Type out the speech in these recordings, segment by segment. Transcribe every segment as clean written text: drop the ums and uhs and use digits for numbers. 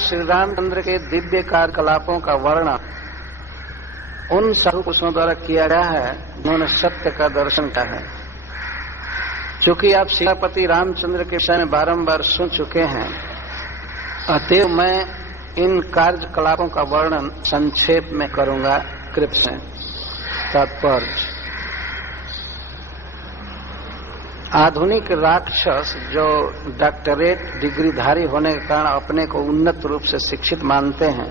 श्री रामचंद्र के दिव्य कार्यकलापों का वर्णन उन साधु पुरुषों द्वारा किया गया है जिन्होंने सत्य का दर्शन किया है। चूंकि आप सीतापति रामचंद्र के विषय में बारंबार सुन चुके हैं, अतएव मैं इन कार्यकलापों का वर्णन संक्षेप में करूंगा। कृपया तात्पर्य, आधुनिक राक्षस जो डॉक्टरेट डिग्रीधारी होने के कारण अपने को उन्नत रूप से शिक्षित मानते हैं,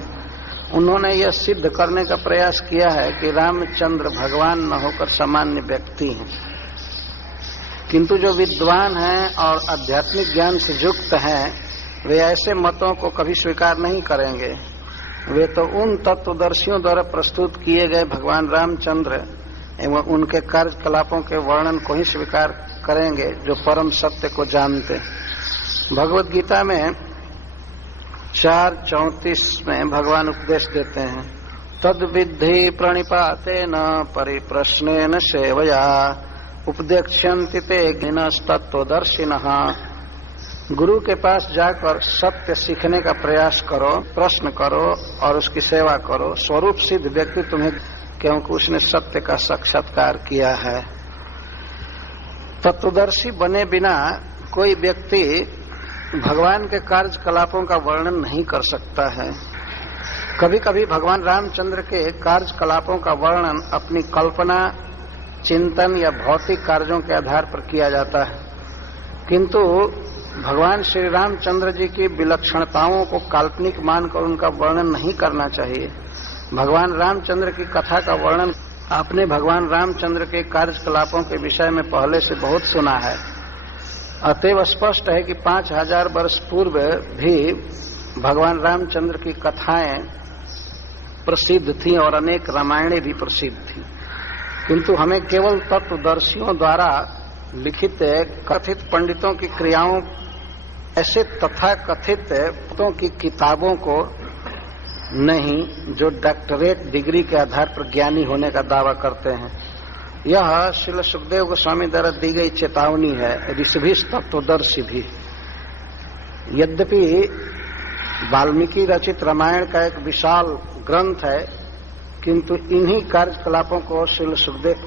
उन्होंने यह सिद्ध करने का प्रयास किया है कि रामचंद्र भगवान न होकर सामान्य व्यक्ति हैं। किंतु जो विद्वान हैं और आध्यात्मिक ज्ञान से युक्त हैं, वे ऐसे मतों को कभी स्वीकार नहीं करेंगे। वे तो उन तत्वदर्शियों द्वारा प्रस्तुत किए गए भगवान रामचंद्र एवं उनके कार्यकलापों के वर्णन को ही स्वीकार करेंगे जो परम सत्य को जानते। भगवत गीता में 4:34 में भगवान उपदेश देते हैं, तद विद्धि प्रणिपातेन परिप्रश्नेन सेवया उपदेक्ष्यन्ति ते ज्ञानस्तत्वदर्शिनः। गुरु के पास जाकर सत्य सीखने का प्रयास करो, प्रश्न करो और उसकी सेवा करो। स्वरूप सिद्ध व्यक्ति तुम्हें, क्योंकि उसने सत्य का साक्षात्कार किया है। तत्वदर्शी बने बिना कोई व्यक्ति भगवान के कार्यकलापों का वर्णन नहीं कर सकता है। कभी कभी भगवान रामचंद्र के कार्यकलापों का वर्णन अपनी कल्पना, चिंतन या भौतिक कार्यों के आधार पर किया जाता है, किंतु भगवान श्री रामचंद्र जी की विलक्षणताओं को काल्पनिक मानकर उनका वर्णन नहीं करना चाहिए। भगवान रामचंद्र की कथा का वर्णन आपने भगवान रामचंद्र के कार्यकलापों के विषय में पहले से बहुत सुना है। अतएव स्पष्ट है कि 5000 वर्ष पूर्व भी भगवान रामचंद्र की कथाएं प्रसिद्ध थीं और अनेक रामायणें भी प्रसिद्ध थीं, किंतु हमें केवल तत्वदर्शियों द्वारा लिखित कथित पंडितों की क्रियाओं, ऐसे तथा कथित पंडितों की किताबों को नहीं जो डॉक्टरेट डिग्री के आधार पर ज्ञानी होने का दावा करते हैं। यह श्रील सुखदेव गोस्वामी द्वारा दी गई चेतावनी है, ऋषि तत्वदर्शी भी। यद्यपि वाल्मीकि रचित रामायण का एक विशाल ग्रंथ है, किंतु इन्हीं कार्यकलापों को श्रील सुखदेव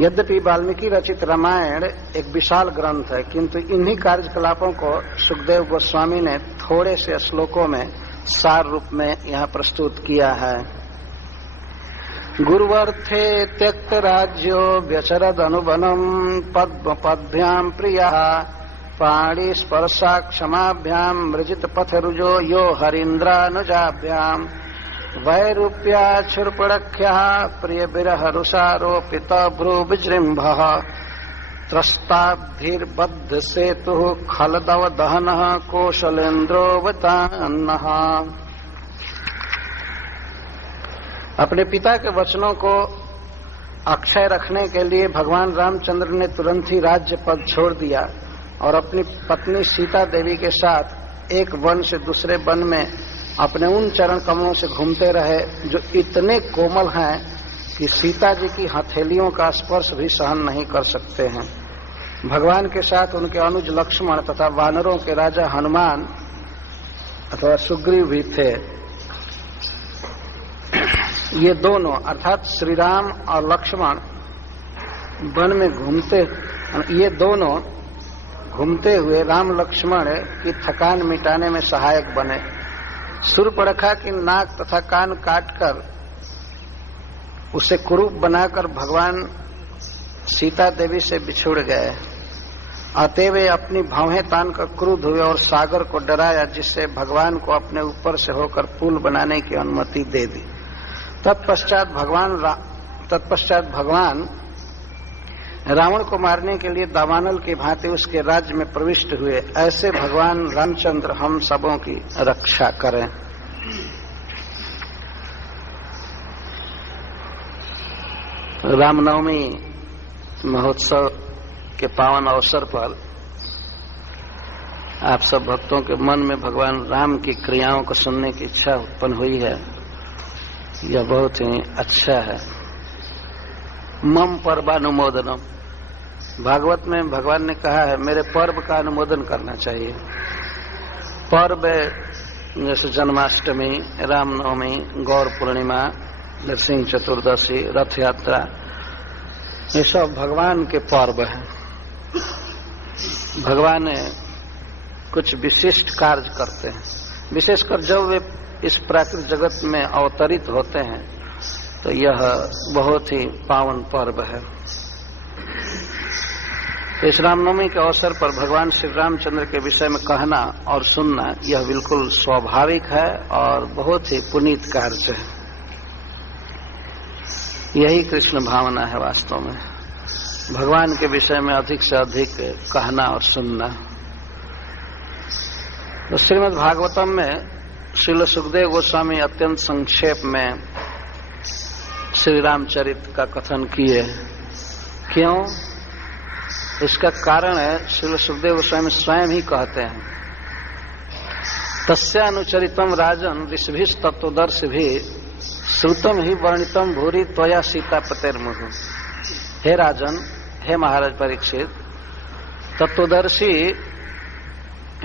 यद्यपि वाल्मीकि रचित रामायण एक विशाल ग्रंथ है, किंतु इन्हीं कार्यकलापों को सुखदेव गोस्वामी ने थोड़े से श्लोकों में सार रूप में यहाँ प्रस्तुत किया है। गुरुवर्थे त्यक्त राज्यो व्यचरद अनुबनम पद्म पद्भ्याम प्रिया पाणी स्पर्शा क्षमाभ्याम मृजित पथ रुजो यो हरीन्द्रानुजाभ्याम वैरूप्या क्षुर्पणख्या प्रिय बिरह रुषारोपित भ्रू विजृंभ त्रस्ताभिर्बद्ध सेतु खलदव दहन कौशलेन्द्रोवतान्नः। अपने पिता के वचनों को अक्षय रखने के लिए भगवान रामचंद्र ने तुरंत ही राज्य पद छोड़ दिया और अपनी पत्नी सीता देवी के साथ एक वन से दूसरे वन में अपने उन चरण कमलों से घूमते रहे जो इतने कोमल हैं कि सीता जी की हथेलियों का स्पर्श भी सहन नहीं कर सकते हैं। भगवान के साथ उनके अनुज लक्ष्मण तथा वानरों के राजा हनुमान अथवा सुग्रीव भी थे। ये दोनों अर्थात श्री राम और लक्ष्मण वन में ये दोनों घूमते हुए राम लक्ष्मण की थकान मिटाने में सहायक बने। शूर्पणखा की नाक तथा कान काटकर उसे कुरूप बनाकर भगवान सीता देवी से बिछुड़ गए। अतः वे अपनी भौहें तानकर क्रुद्ध हुए और सागर को डराया, जिससे भगवान को अपने ऊपर से होकर पुल बनाने की अनुमति दे दी। तत्पश्चात भगवान रावण को मारने के लिए दावानल की भांति उसके राज्य में प्रविष्ट हुए। ऐसे भगवान रामचंद्र हम सबों की रक्षा करें। रामनवमी महोत्सव के पावन अवसर पर आप सब भक्तों के मन में भगवान राम की क्रियाओं को सुनने की इच्छा उत्पन्न हुई है। यह बहुत ही अच्छा है। मम पर्वानुमोदनम, भागवत में भगवान ने कहा है मेरे पर्व का अनुमोदन करना चाहिए। पर्व जैसे जन्माष्टमी, रामनवमी, गौर पूर्णिमा, नरसिंह चतुर्दशी, रथ यात्रा, ये सब भगवान के पर्व हैं। भगवान कुछ विशिष्ट कार्य करते हैं, विशेषकर जब वे इस प्राकृतिक जगत में अवतरित होते हैं तो यह बहुत ही पावन पर्व है। इस रामनवमी के अवसर पर भगवान श्री रामचंद्र के विषय में कहना और सुनना यह बिल्कुल स्वाभाविक है और बहुत ही पुनीत कार्य है। यही कृष्ण भावना है वास्तव में, भगवान के विषय में अधिक से अधिक कहना और सुनना। तो श्रीमद् भागवतम में श्रील सुखदेव गोस्वामी अत्यंत संक्षेप में श्री रामचरित का कथन किए। क्यों? इसका कारण है श्रील सुखदेव गोस्वामी स्वयं ही कहते हैं, तस्या अनुचरितम राजन ऋषिभिः तत्वदर्शिभिः श्रुतम ही वर्णितम भूरि त्वया सीतापतेर्मुहुः। हे राजन, हे महाराज परीक्षित, तत्वदर्शी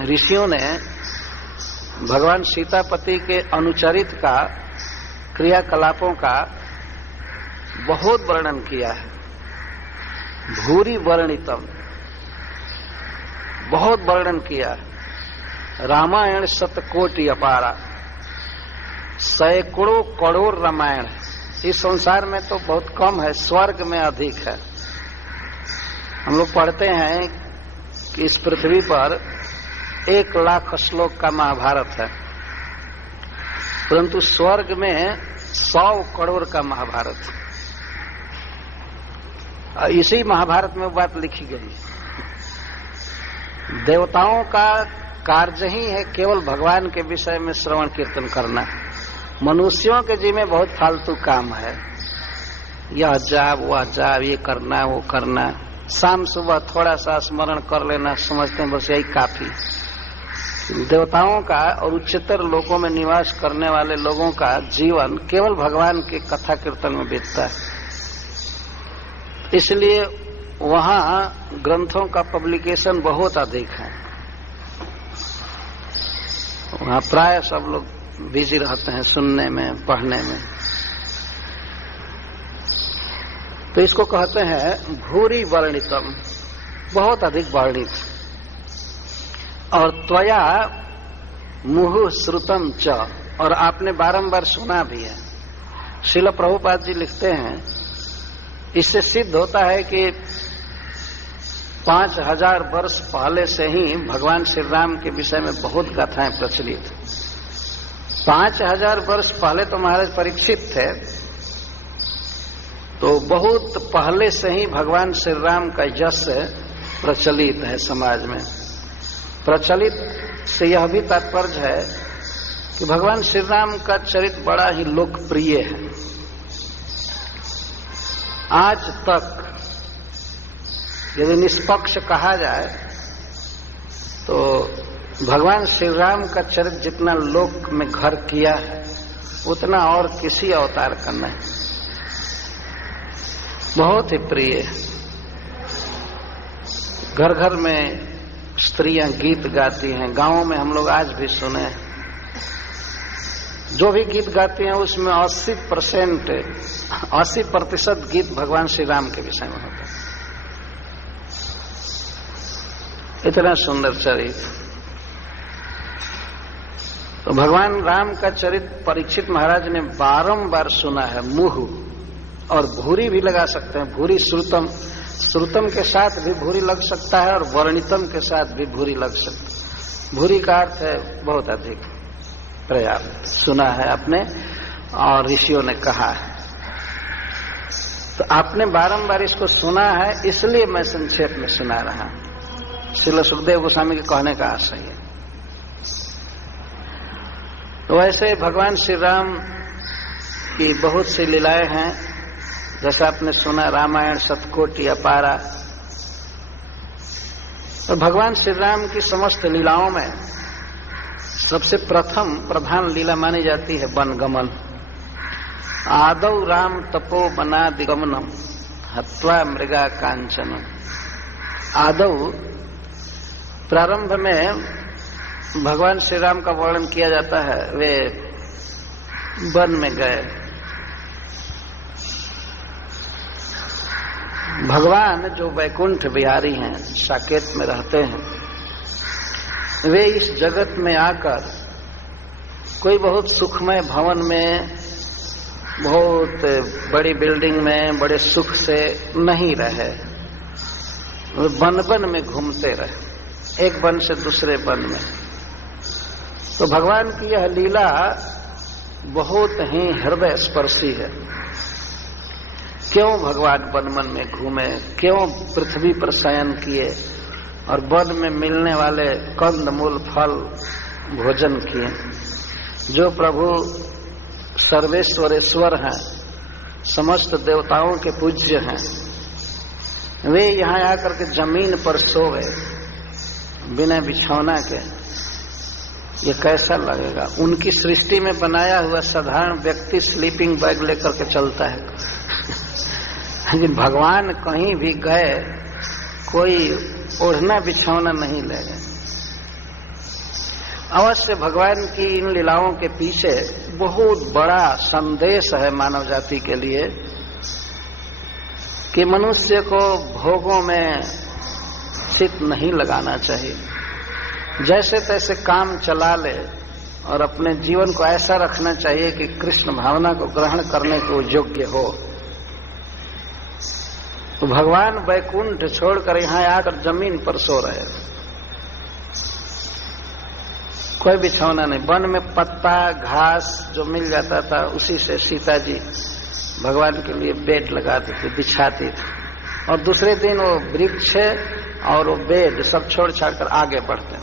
ऋषियों ने भगवान सीतापति के अनुचरित का, क्रियाकलापों का बहुत वर्णन किया है। भूरि वर्णितम, बहुत वर्णन किया। रामायण शतकोटि अपारा, सैकड़ों करोड़ रामायण इस संसार में तो बहुत कम है, स्वर्ग में अधिक है। हम लोग पढ़ते हैं कि इस पृथ्वी पर 1,00,000 श्लोक का महाभारत है, परंतु स्वर्ग में 100 करोड़ का महाभारत। इसी महाभारत में बात लिखी गई। देवताओं का कार्य ही है केवल भगवान के विषय में श्रवण कीर्तन करना। मनुष्यों के जी में बहुत फालतू काम है, यह जाप वह जाप, ये करना वो करना। शाम सुबह थोड़ा सा स्मरण कर लेना, समझते हैं बस यही काफी। देवताओं का और उच्चतर लोकों में निवास करने वाले लोगों का जीवन केवल भगवान के कथा कीर्तन में बीतता है। इसलिए वहां ग्रंथों का पब्लिकेशन बहुत अधिक है। वहां प्राय सब लोग बिजी रहते हैं सुनने में, पढ़ने में। तो इसको कहते हैं भूरि वर्णितम, बहुत अधिक वर्णित। और त्वया मुहुः श्रुतम च, और आपने बारंबार सुना भी है। श्रील प्रभुपाद जी लिखते हैं, इससे सिद्ध होता है कि 5000 वर्ष पहले से ही भगवान श्री राम के विषय में बहुत कथाएं प्रचलित। 5000 वर्ष पहले तो महाराज परीक्षित थे, तो बहुत पहले से ही भगवान श्री राम का यश प्रचलित है समाज में। प्रचलित से यह भी तात्पर्य है कि भगवान श्री राम का चरित्र बड़ा ही लोकप्रिय है। आज तक यदि निष्पक्ष कहा जाए तो भगवान श्री राम का चरित्र जितना लोक में घर किया है उतना और किसी अवतार का नहीं। बहुत ही प्रिय। घर घर में स्त्रियां गीत गाती हैं। गांवों में हम लोग आज भी सुने, जो भी गीत गाती हैं उसमें 80% गीत भगवान श्री राम के विषय में होता है। इतना सुंदर चरित्र। तो भगवान राम का चरित्र परीक्षित महाराज ने बारंबार सुना है। मुह और भूरि भी लगा सकते हैं। भूरि श्रुतम, श्रुतम के साथ भी भूरि लग सकता है और वर्णितम के साथ भी भूरि लग सकता है। भूरि का अर्थ है बहुत अधिक, पर्याप्त। सुना है आपने और ऋषियों ने कहा है, तो आपने बारंबार इसको सुना है, इसलिए मैं संक्षेप में सुना रहा। श्रील सुखदेव गोस्वामी के कहने का आशय है। तो वैसे भगवान श्री राम की बहुत सी लीलाएं हैं, जैसा आपने सुना रामायण शतकोटि अपारा। और भगवान श्री राम की समस्त लीलाओं में सबसे प्रथम प्रधान लीला मानी जाती है वनगमन। आदौ राम तपो वनादिगमनम हत्वा मृगा कांचनम। आदौ प्रारंभ में भगवान श्री राम का वर्णन किया जाता है। वे वन में गए। भगवान जो वैकुंठ विहारी हैं, साकेत में रहते हैं, वे इस जगत में आकर कोई बहुत सुखमय भवन में, बहुत बड़ी बिल्डिंग में बड़े सुख से नहीं रहे। वे वन वन में घूमते रहे, एक वन से दूसरे वन में। तो भगवान की यह लीला बहुत ही हृदय स्पर्शी है। क्यों भगवान वन वन में घूमे, क्यों पृथ्वी पर शयन किए और वन में मिलने वाले कंद मूल फल भोजन किए। जो प्रभु सर्वेश्वरेश्वर हैं, समस्त देवताओं के पूज्य हैं, वे यहाँ आकर के जमीन पर सो गए बिना बिछौना के। ये कैसा लगेगा? उनकी सृष्टि में बनाया हुआ साधारण व्यक्ति स्लीपिंग बैग लेकर के चलता है, लेकिन भगवान कहीं भी गए कोई ओढ़ना बिछौना नहीं ले गए। अवश्य भगवान की इन लीलाओं के पीछे बहुत बड़ा संदेश है मानव जाति के लिए कि मनुष्य को भोगों में चित नहीं लगाना चाहिए, जैसे तैसे काम चला ले और अपने जीवन को ऐसा रखना चाहिए कि कृष्ण भावना को ग्रहण करने को योग्य हो। तो भगवान वैकुंठ छोड़कर यहाँ आकर जमीन पर सो रहे, कोई बिछौना नहीं। वन में पत्ता घास जो मिल जाता था उसी से सीता जी भगवान के लिए बेड लगाती थी, बिछाती थी, और दूसरे दिन वो वृक्ष और वो बेड सब छोड़ छाड़ कर आगे बढ़ते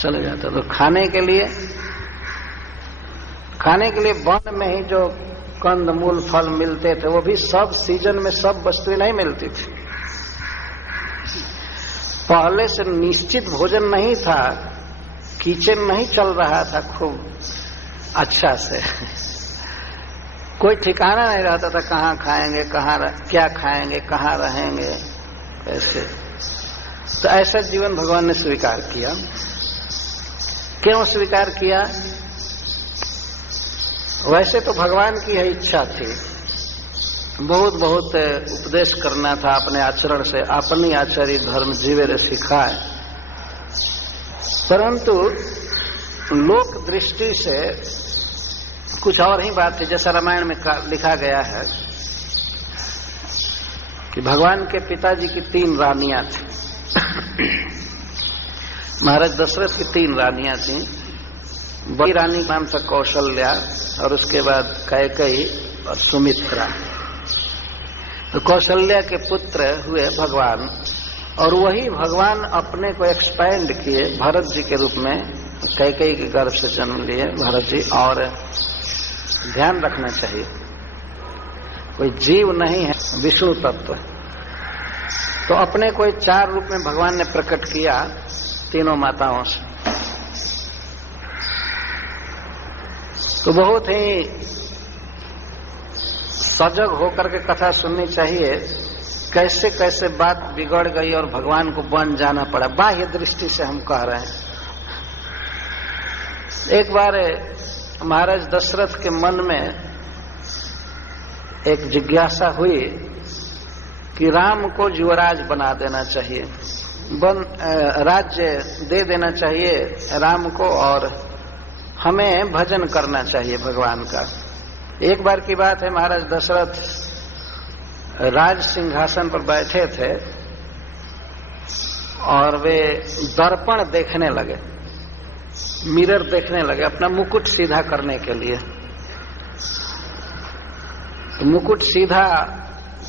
चले जाते। तो खाने के लिए वन में ही जो कंद मूल फल मिलते थे, वो भी सब सीजन में सब वस्तुएं नहीं मिलती थी। पहले से निश्चित भोजन नहीं था, किचन नहीं चल रहा था खूब अच्छा से, कोई ठिकाना नहीं रहता था कहाँ खाएंगे, क्या खाएंगे, कहाँ रहेंगे, कैसे। तो ऐसा जीवन भगवान ने स्वीकार किया। क्यों स्वीकार किया? वैसे तो भगवान की यह इच्छा थी, बहुत उपदेश करना था अपने आचरण से, अपनी आचार्य धर्म जीवे रे सिखाए, परंतु लोक दृष्टि से कुछ और ही बात थी। जैसा रामायण में लिखा गया है कि भगवान के पिताजी की 3 रानियां थी। महाराज दशरथ की 3 रानियां थी। बड़ी रानी का नाम था कौशल्या, और उसके बाद कैकेयी और सुमित्रा। तो कौशल्या के पुत्र हुए भगवान, और वही भगवान अपने को एक्सपैंड किए भरत जी के रूप में। कैकेयी के गर्भ से जन्म लिए भरत जी। और ध्यान रखना चाहिए, कोई जीव नहीं है, विष्णु तत्व। तो अपने कोई 4 रूप में भगवान ने प्रकट किया तीनों माताओं से। तो बहुत ही सजग होकर के कथा सुननी चाहिए, कैसे कैसे बात बिगड़ गई और भगवान को बन जाना पड़ा। बाह्य दृष्टि से हम कह रहे हैं। एक बार महाराज दशरथ के मन में एक जिज्ञासा हुई कि राम को युवराज बना देना चाहिए, राज्य दे देना चाहिए राम को, और हमें भजन करना चाहिए भगवान का। एक बार की बात है, महाराज दशरथ राज सिंहासन पर बैठे थे और वे दर्पण देखने लगे, मिरर देखने लगे अपना मुकुट सीधा करने के लिए। तो मुकुट सीधा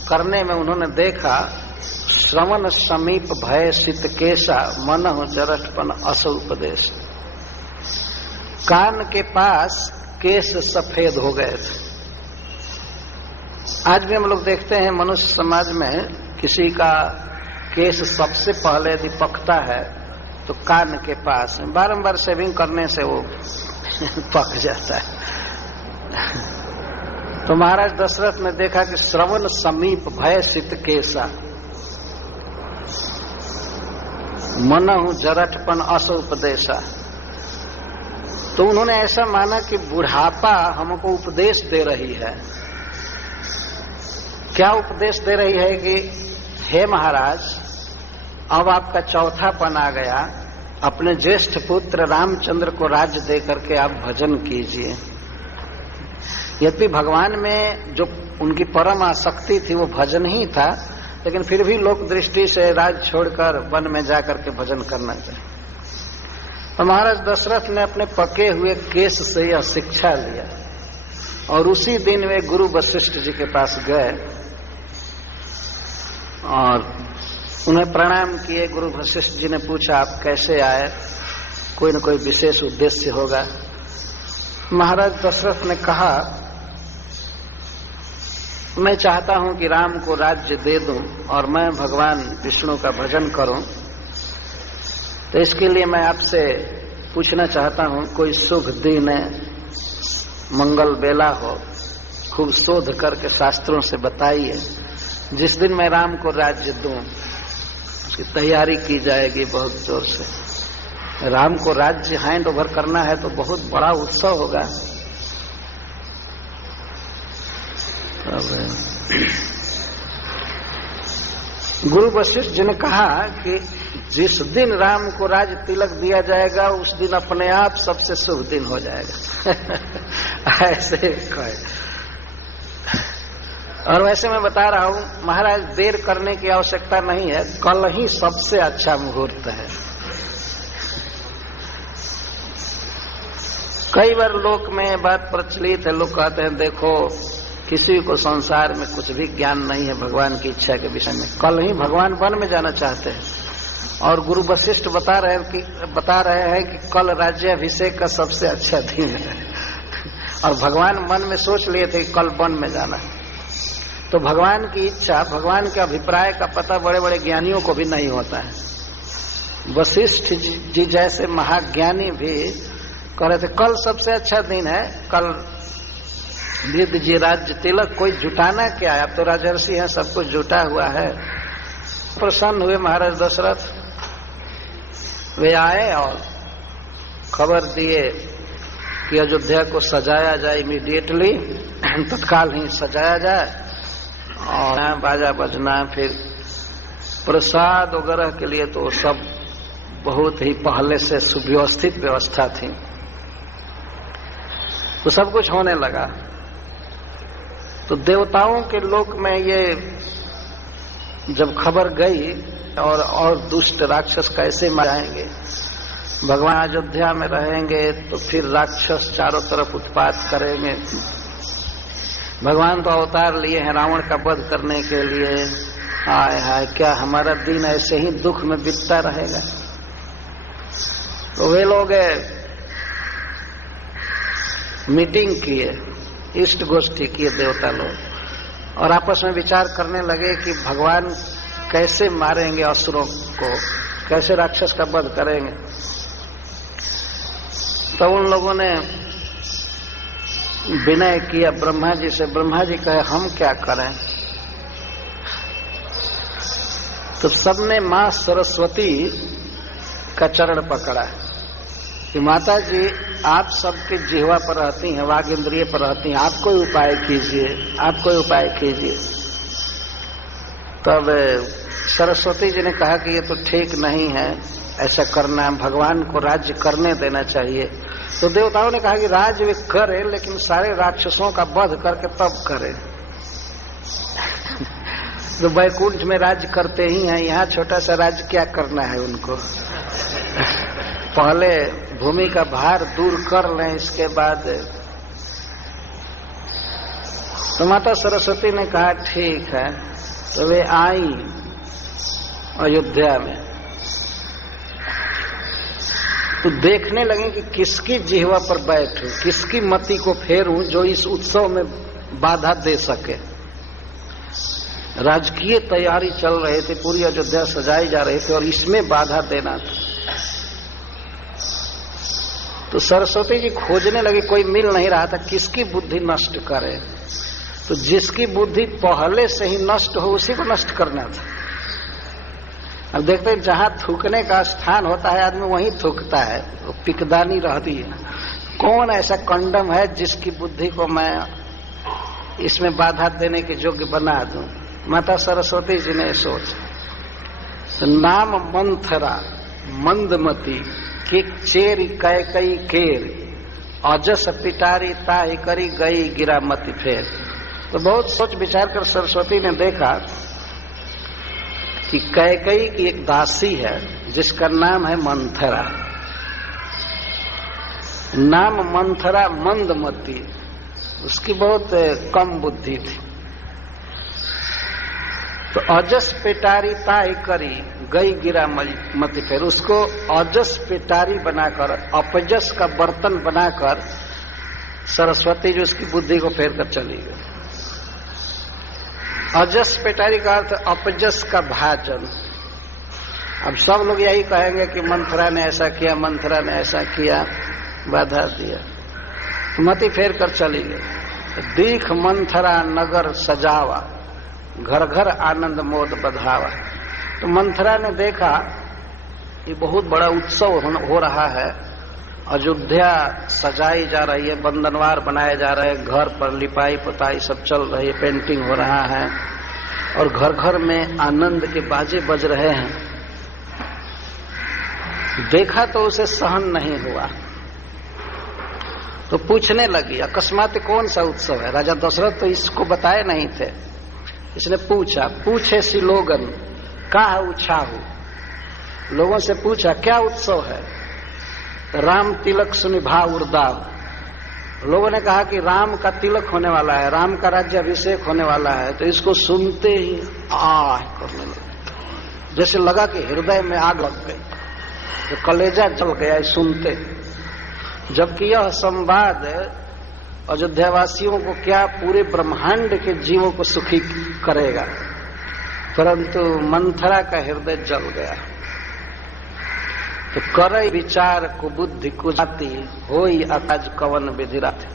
करने में उन्होंने देखा, श्रवण समीप भय सित केशा मनहु जरठपन असुपदेश। कान के पास केश सफेद हो गए थे। आज भी हम लोग देखते हैं मनुष्य समाज में किसी का केश सबसे पहले यदि पकता है तो कान के पास, बारंबार शेविंग करने से वो पक जाता है। तो महाराज दशरथ ने देखा कि श्रवण समीप भय सित केशा, मनहु जरठपन अस उपदेशा। तो उन्होंने ऐसा माना कि बुढ़ापा हमको उपदेश दे रही है। क्या उपदेश दे रही है कि हे महाराज, अब आपका चौथापन आ गया, अपने ज्येष्ठ पुत्र रामचंद्र को राज्य दे करके आप भजन कीजिए। यद्यपि भगवान में जो उनकी परम आसक्ति थी वो भजन ही था, लेकिन फिर भी लोक दृष्टि से राज छोड़कर वन में जाकर के भजन करना चाहिए। तो महाराज दशरथ ने अपने पके हुए केस से यह शिक्षा लिया और उसी दिन वे गुरु वशिष्ठ जी के पास गए और उन्हें प्रणाम किए। गुरु वशिष्ठ जी ने पूछा, आप कैसे आए? कोई न कोई विशेष उद्देश्य होगा। महाराज दशरथ ने कहा, मैं चाहता हूं कि राम को राज्य दे दूं और मैं भगवान विष्णु का भजन करूं, तो इसके लिए मैं आपसे पूछना चाहता हूं, कोई शुभ दिन मंगल बेला हो, खूब शोध करके शास्त्रों से बताइए, जिस दिन मैं राम को राज्य दूं। उसकी तैयारी की जाएगी बहुत जोर से। राम को राज्य हैंड ओवर करना है तो बहुत बड़ा उत्सव होगा। गुरु वशिष्ठ जी ने कहा कि जिस दिन राम को राज तिलक दिया जाएगा उस दिन अपने आप सबसे शुभ दिन हो जाएगा। ऐसे कहे। और वैसे मैं बता रहा हूं महाराज, देर करने की आवश्यकता नहीं है, कल ही सबसे अच्छा मुहूर्त है। कई बार लोक में बात प्रचलित है, लोग कहते हैं देखो किसी को संसार में कुछ भी ज्ञान नहीं है भगवान की इच्छा के विषय में। कल ही भगवान वन में जाना चाहते हैं और गुरु वशिष्ठ बता रहे हैं कि कल राज्याभिषेक का सबसे अच्छा दिन है और भगवान मन में सोच लिए थे कि कल वन में जाना। तो भगवान की इच्छा, भगवान के अभिप्राय का पता बड़े बड़े ज्ञानियों को भी नहीं होता है। वशिष्ठ जी जैसे महाज्ञानी भी कह रहे थे कल सबसे अच्छा दिन है, कल वृद्ध जी राज्य तिलक। कोई जुटाना क्या है, अब तो राजर्षि है, सब कुछ जुटा हुआ है। प्रसन्न हुए महाराज दशरथ। वे आए और खबर दिए कि अयोध्या को सजाया जाए, इमीडिएटली तत्काल ही सजाया जाए और बाजा बजना, फिर प्रसाद वगैरह के लिए तो सब बहुत ही पहले से सुव्यवस्थित व्यवस्था थी। तो सब कुछ होने लगा। तो देवताओं के लोक में ये जब खबर गई और दुष्ट राक्षस कैसे मारेंगे, भगवान अयोध्या में रहेंगे तो फिर राक्षस चारों तरफ उत्पात करेंगे। भगवान तो अवतार लिए हैं रावण का वध करने के लिए। हाय हाय, क्या हमारा दिन ऐसे ही दुख में बीतता रहेगा? तो वे लोग मीटिंग किए, इष्ट गोष्ठी किए देवता लोग और आपस में विचार करने लगे कि भगवान कैसे मारेंगे असुरों को, कैसे राक्षस का वध करेंगे। तो उन लोगों ने विनय किया ब्रह्मा जी से। ब्रह्मा जी कहे हम क्या करें? तो सबने मां सरस्वती का चरण पकड़ा कि माता जी आप सबके जिह्वा पर रहती हैं, वाग इंद्रिय पर रहती हैं, आप कोई उपाय कीजिए, आप कोई उपाय कीजिए। तब सरस्वती जी ने कहा कि ये तो ठीक नहीं है ऐसा करना, भगवान को राज्य करने देना चाहिए। तो देवताओं ने कहा कि राज्य वे करे, लेकिन सारे राक्षसों का वध करके तब करे। तो वैकुंठ में राज्य करते ही हैं, यहाँ छोटा सा राज्य क्या करना है उनको? पहले भूमि का भार दूर कर लें, इसके बाद। तो माता सरस्वती ने कहा ठीक है। तो वे आई अयोध्या में, तो देखने लगे कि किसकी जिह्वा पर बैठूं, किसकी मति को फेरूं जो इस उत्सव में बाधा दे सके। राजकीय तैयारी चल रहे थे, पूरी अयोध्या सजाई जा रही थी और इसमें बाधा देना था। तो सरस्वती जी खोजने लगे, कोई मिल नहीं रहा था, किसकी बुद्धि नष्ट करे। तो जिसकी बुद्धि पहले से ही नष्ट हो उसी को नष्ट करना था। अब देखते हैं जहां थूकने का स्थान होता है आदमी वहीं थूकता है, वो पिकदानी रहती है। कौन ऐसा कंडम है जिसकी बुद्धि को मैं इसमें बाधा देने के योग्य बना दूं? माता सरस्वती जी ने सोच, तो नाम मंथरा मंदमती के चेरी कैकई केर अजस पिटारी ताही करी गई गिरामती फेर। तो बहुत सोच विचार कर सरस्वती ने देखा कि कैकई की एक दासी है जिसका नाम है मंथरा। नाम मंथरा मंदमती, उसकी बहुत कम बुद्धि थी। तो अजस पेटारी ताई करी गई गिरा मती फेर, उसको अजस पेटारी बनाकर अपजस का बर्तन बनाकर सरस्वती जी उसकी बुद्धि को फेर कर चली गई। अजस पेटारी का अर्थ अपजस का भाजन। अब सब लोग यही कहेंगे कि मंथरा ने ऐसा किया, मंथरा ने ऐसा किया, बाधा दिया, तो मति फेर कर चली गई। दीख मंथरा नगर सजावा घर घर आनंद मोद बधावा। तो मंथरा ने देखा ये बहुत बड़ा उत्सव हो रहा है, अयोध्या सजाई जा रही है, बंदनवार बनाए जा रहे हैं, घर पर लिपाई पुताई सब चल रही है, पेंटिंग हो रहा है और घर घर में आनंद के बाजे बज रहे हैं। देखा तो उसे सहन नहीं हुआ, तो पूछने लगी। अकस्मात कौन सा उत्सव है? राजा दशरथ तो इसको बताए नहीं थे। इसने पूछा, पूछे सी लोगन का उछाहू, लोगों से पूछा क्या उत्सव है? राम तिलक सुनिभा उर्दाव। लोगों ने कहा कि राम का तिलक होने वाला है, राम का राज्य अभिषेक होने वाला है। तो इसको सुनते ही आह करने लगे, जैसे लगा कि हृदय में आग लग गई, तो कलेजा जल गया सुनते। जबकि यह संवाद अयोध्यावासियों को क्या पूरे ब्रह्मांड के जीवों को सुखी करेगा, परंतु मंथरा का हृदय जल गया। तो करई विचार को बुद्धि को जाती होई अकाज कवन विधिरात।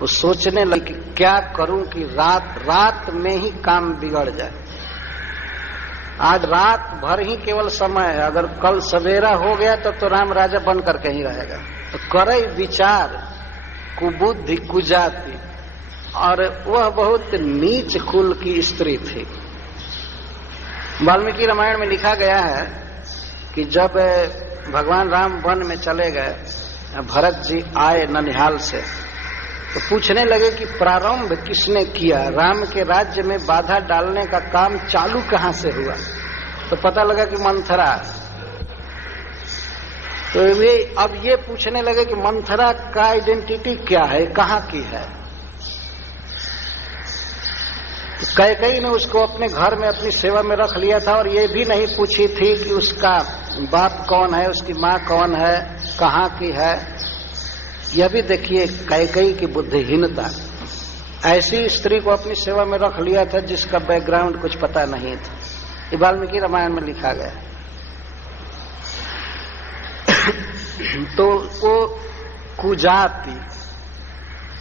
वो सोचने लगी कि क्या करूं कि रात में ही काम बिगड़ जाए। आज रात भर ही केवल समय है, अगर कल सवेरा हो गया तो राम राजा बन करके ही रहेगा। तो करई विचार कुबुद्धि कुजाति, और वह बहुत नीच कुल की स्त्री थी। वाल्मीकि रामायण में लिखा गया है कि जब भगवान राम वन में चले गए, भरत जी आए ननिहाल से, तो पूछने लगे कि प्रारंभ किसने किया, राम के राज्य में बाधा डालने का काम चालू कहां से हुआ? तो पता लगा कि मंथरा। तो वे अब ये पूछने लगे कि मंथरा का आइडेंटिटी क्या है, कहाँ की है? तो कैकेयी ने उसको अपने घर में अपनी सेवा में रख लिया था, और ये भी नहीं पूछी थी कि उसका बाप कौन है, उसकी माँ कौन है, कहाँ की है। यह भी देखिए कैकेयी की बुद्धिहीनता। ऐसी स्त्री को अपनी सेवा में रख लिया था जिसका बैकग्राउंड कुछ पता नहीं था। ये वाल्मीकि रामायण में लिखा गया। तो वो कुजाति,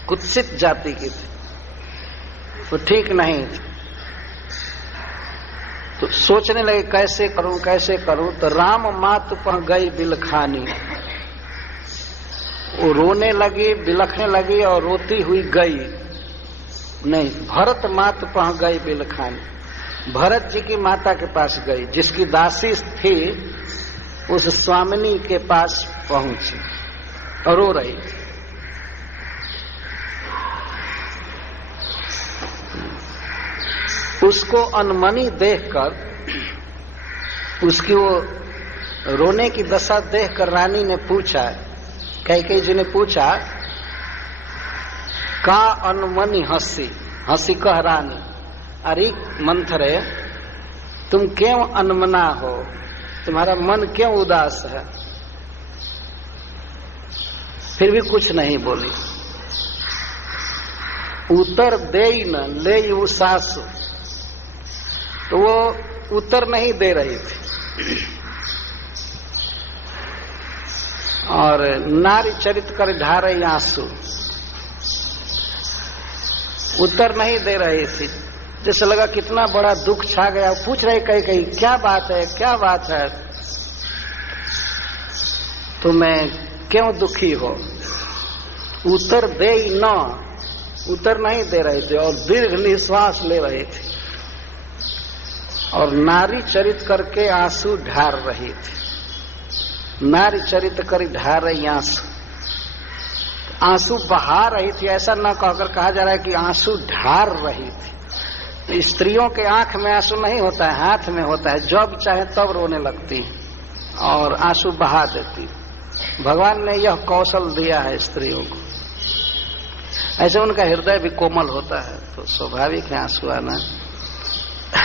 कुत्सित जाति की थी, वो ठीक नहीं थी। तो सोचने लगे कैसे करूं कैसे करूं। तो राम मात पह गई बिलखानी, वो रोने लगी, बिलखने लगी और रोती हुई गई। नहीं, भरत मात पह गई बिलखानी, भरत जी की माता के पास गई, जिसकी दासी थी उस स्वामिनी के पास पहुंची और रो रही थी। उसको अनमनी देखकर, उसकी वो रोने की दशा देखकर रानी ने पूछा, कैकेयी जी ने पूछा, का अनमनी हंसी? हंसी कह रानी, अरे मंथरे तुम क्यों अनमना हो, तुम्हारा मन क्यों उदास है? फिर भी कुछ नहीं बोली। उत्तर दे न ले सासु, तो वो उत्तर नहीं दे रही थी। और नारी चरित कर ढारे आंसू, उत्तर नहीं दे रही थी। जैसे लगा कितना बड़ा दुख छा गया। पूछ रहे कई क्या बात है, क्या बात है, तुम्हें क्यों दुखी हो? उत्तर दे ही न, उत्तर नहीं दे रहे थे और दीर्घ निश्वास ले रहे थे और नारी चरित करके आंसू ढार रही थी। नारी चरित कर ढार रही आंसू बहा रही थी, ऐसा न कहकर कहा जा रहा है कि आंसू ढार रही थी। स्त्रियों के आंख में आंसू नहीं होता है, हाथ में होता है, जब चाहे तब रोने लगती और आंसू बहा देती। भगवान ने यह कौशल दिया है स्त्रियों को, ऐसे उनका हृदय भी कोमल होता है तो स्वाभाविक है आंसू आना।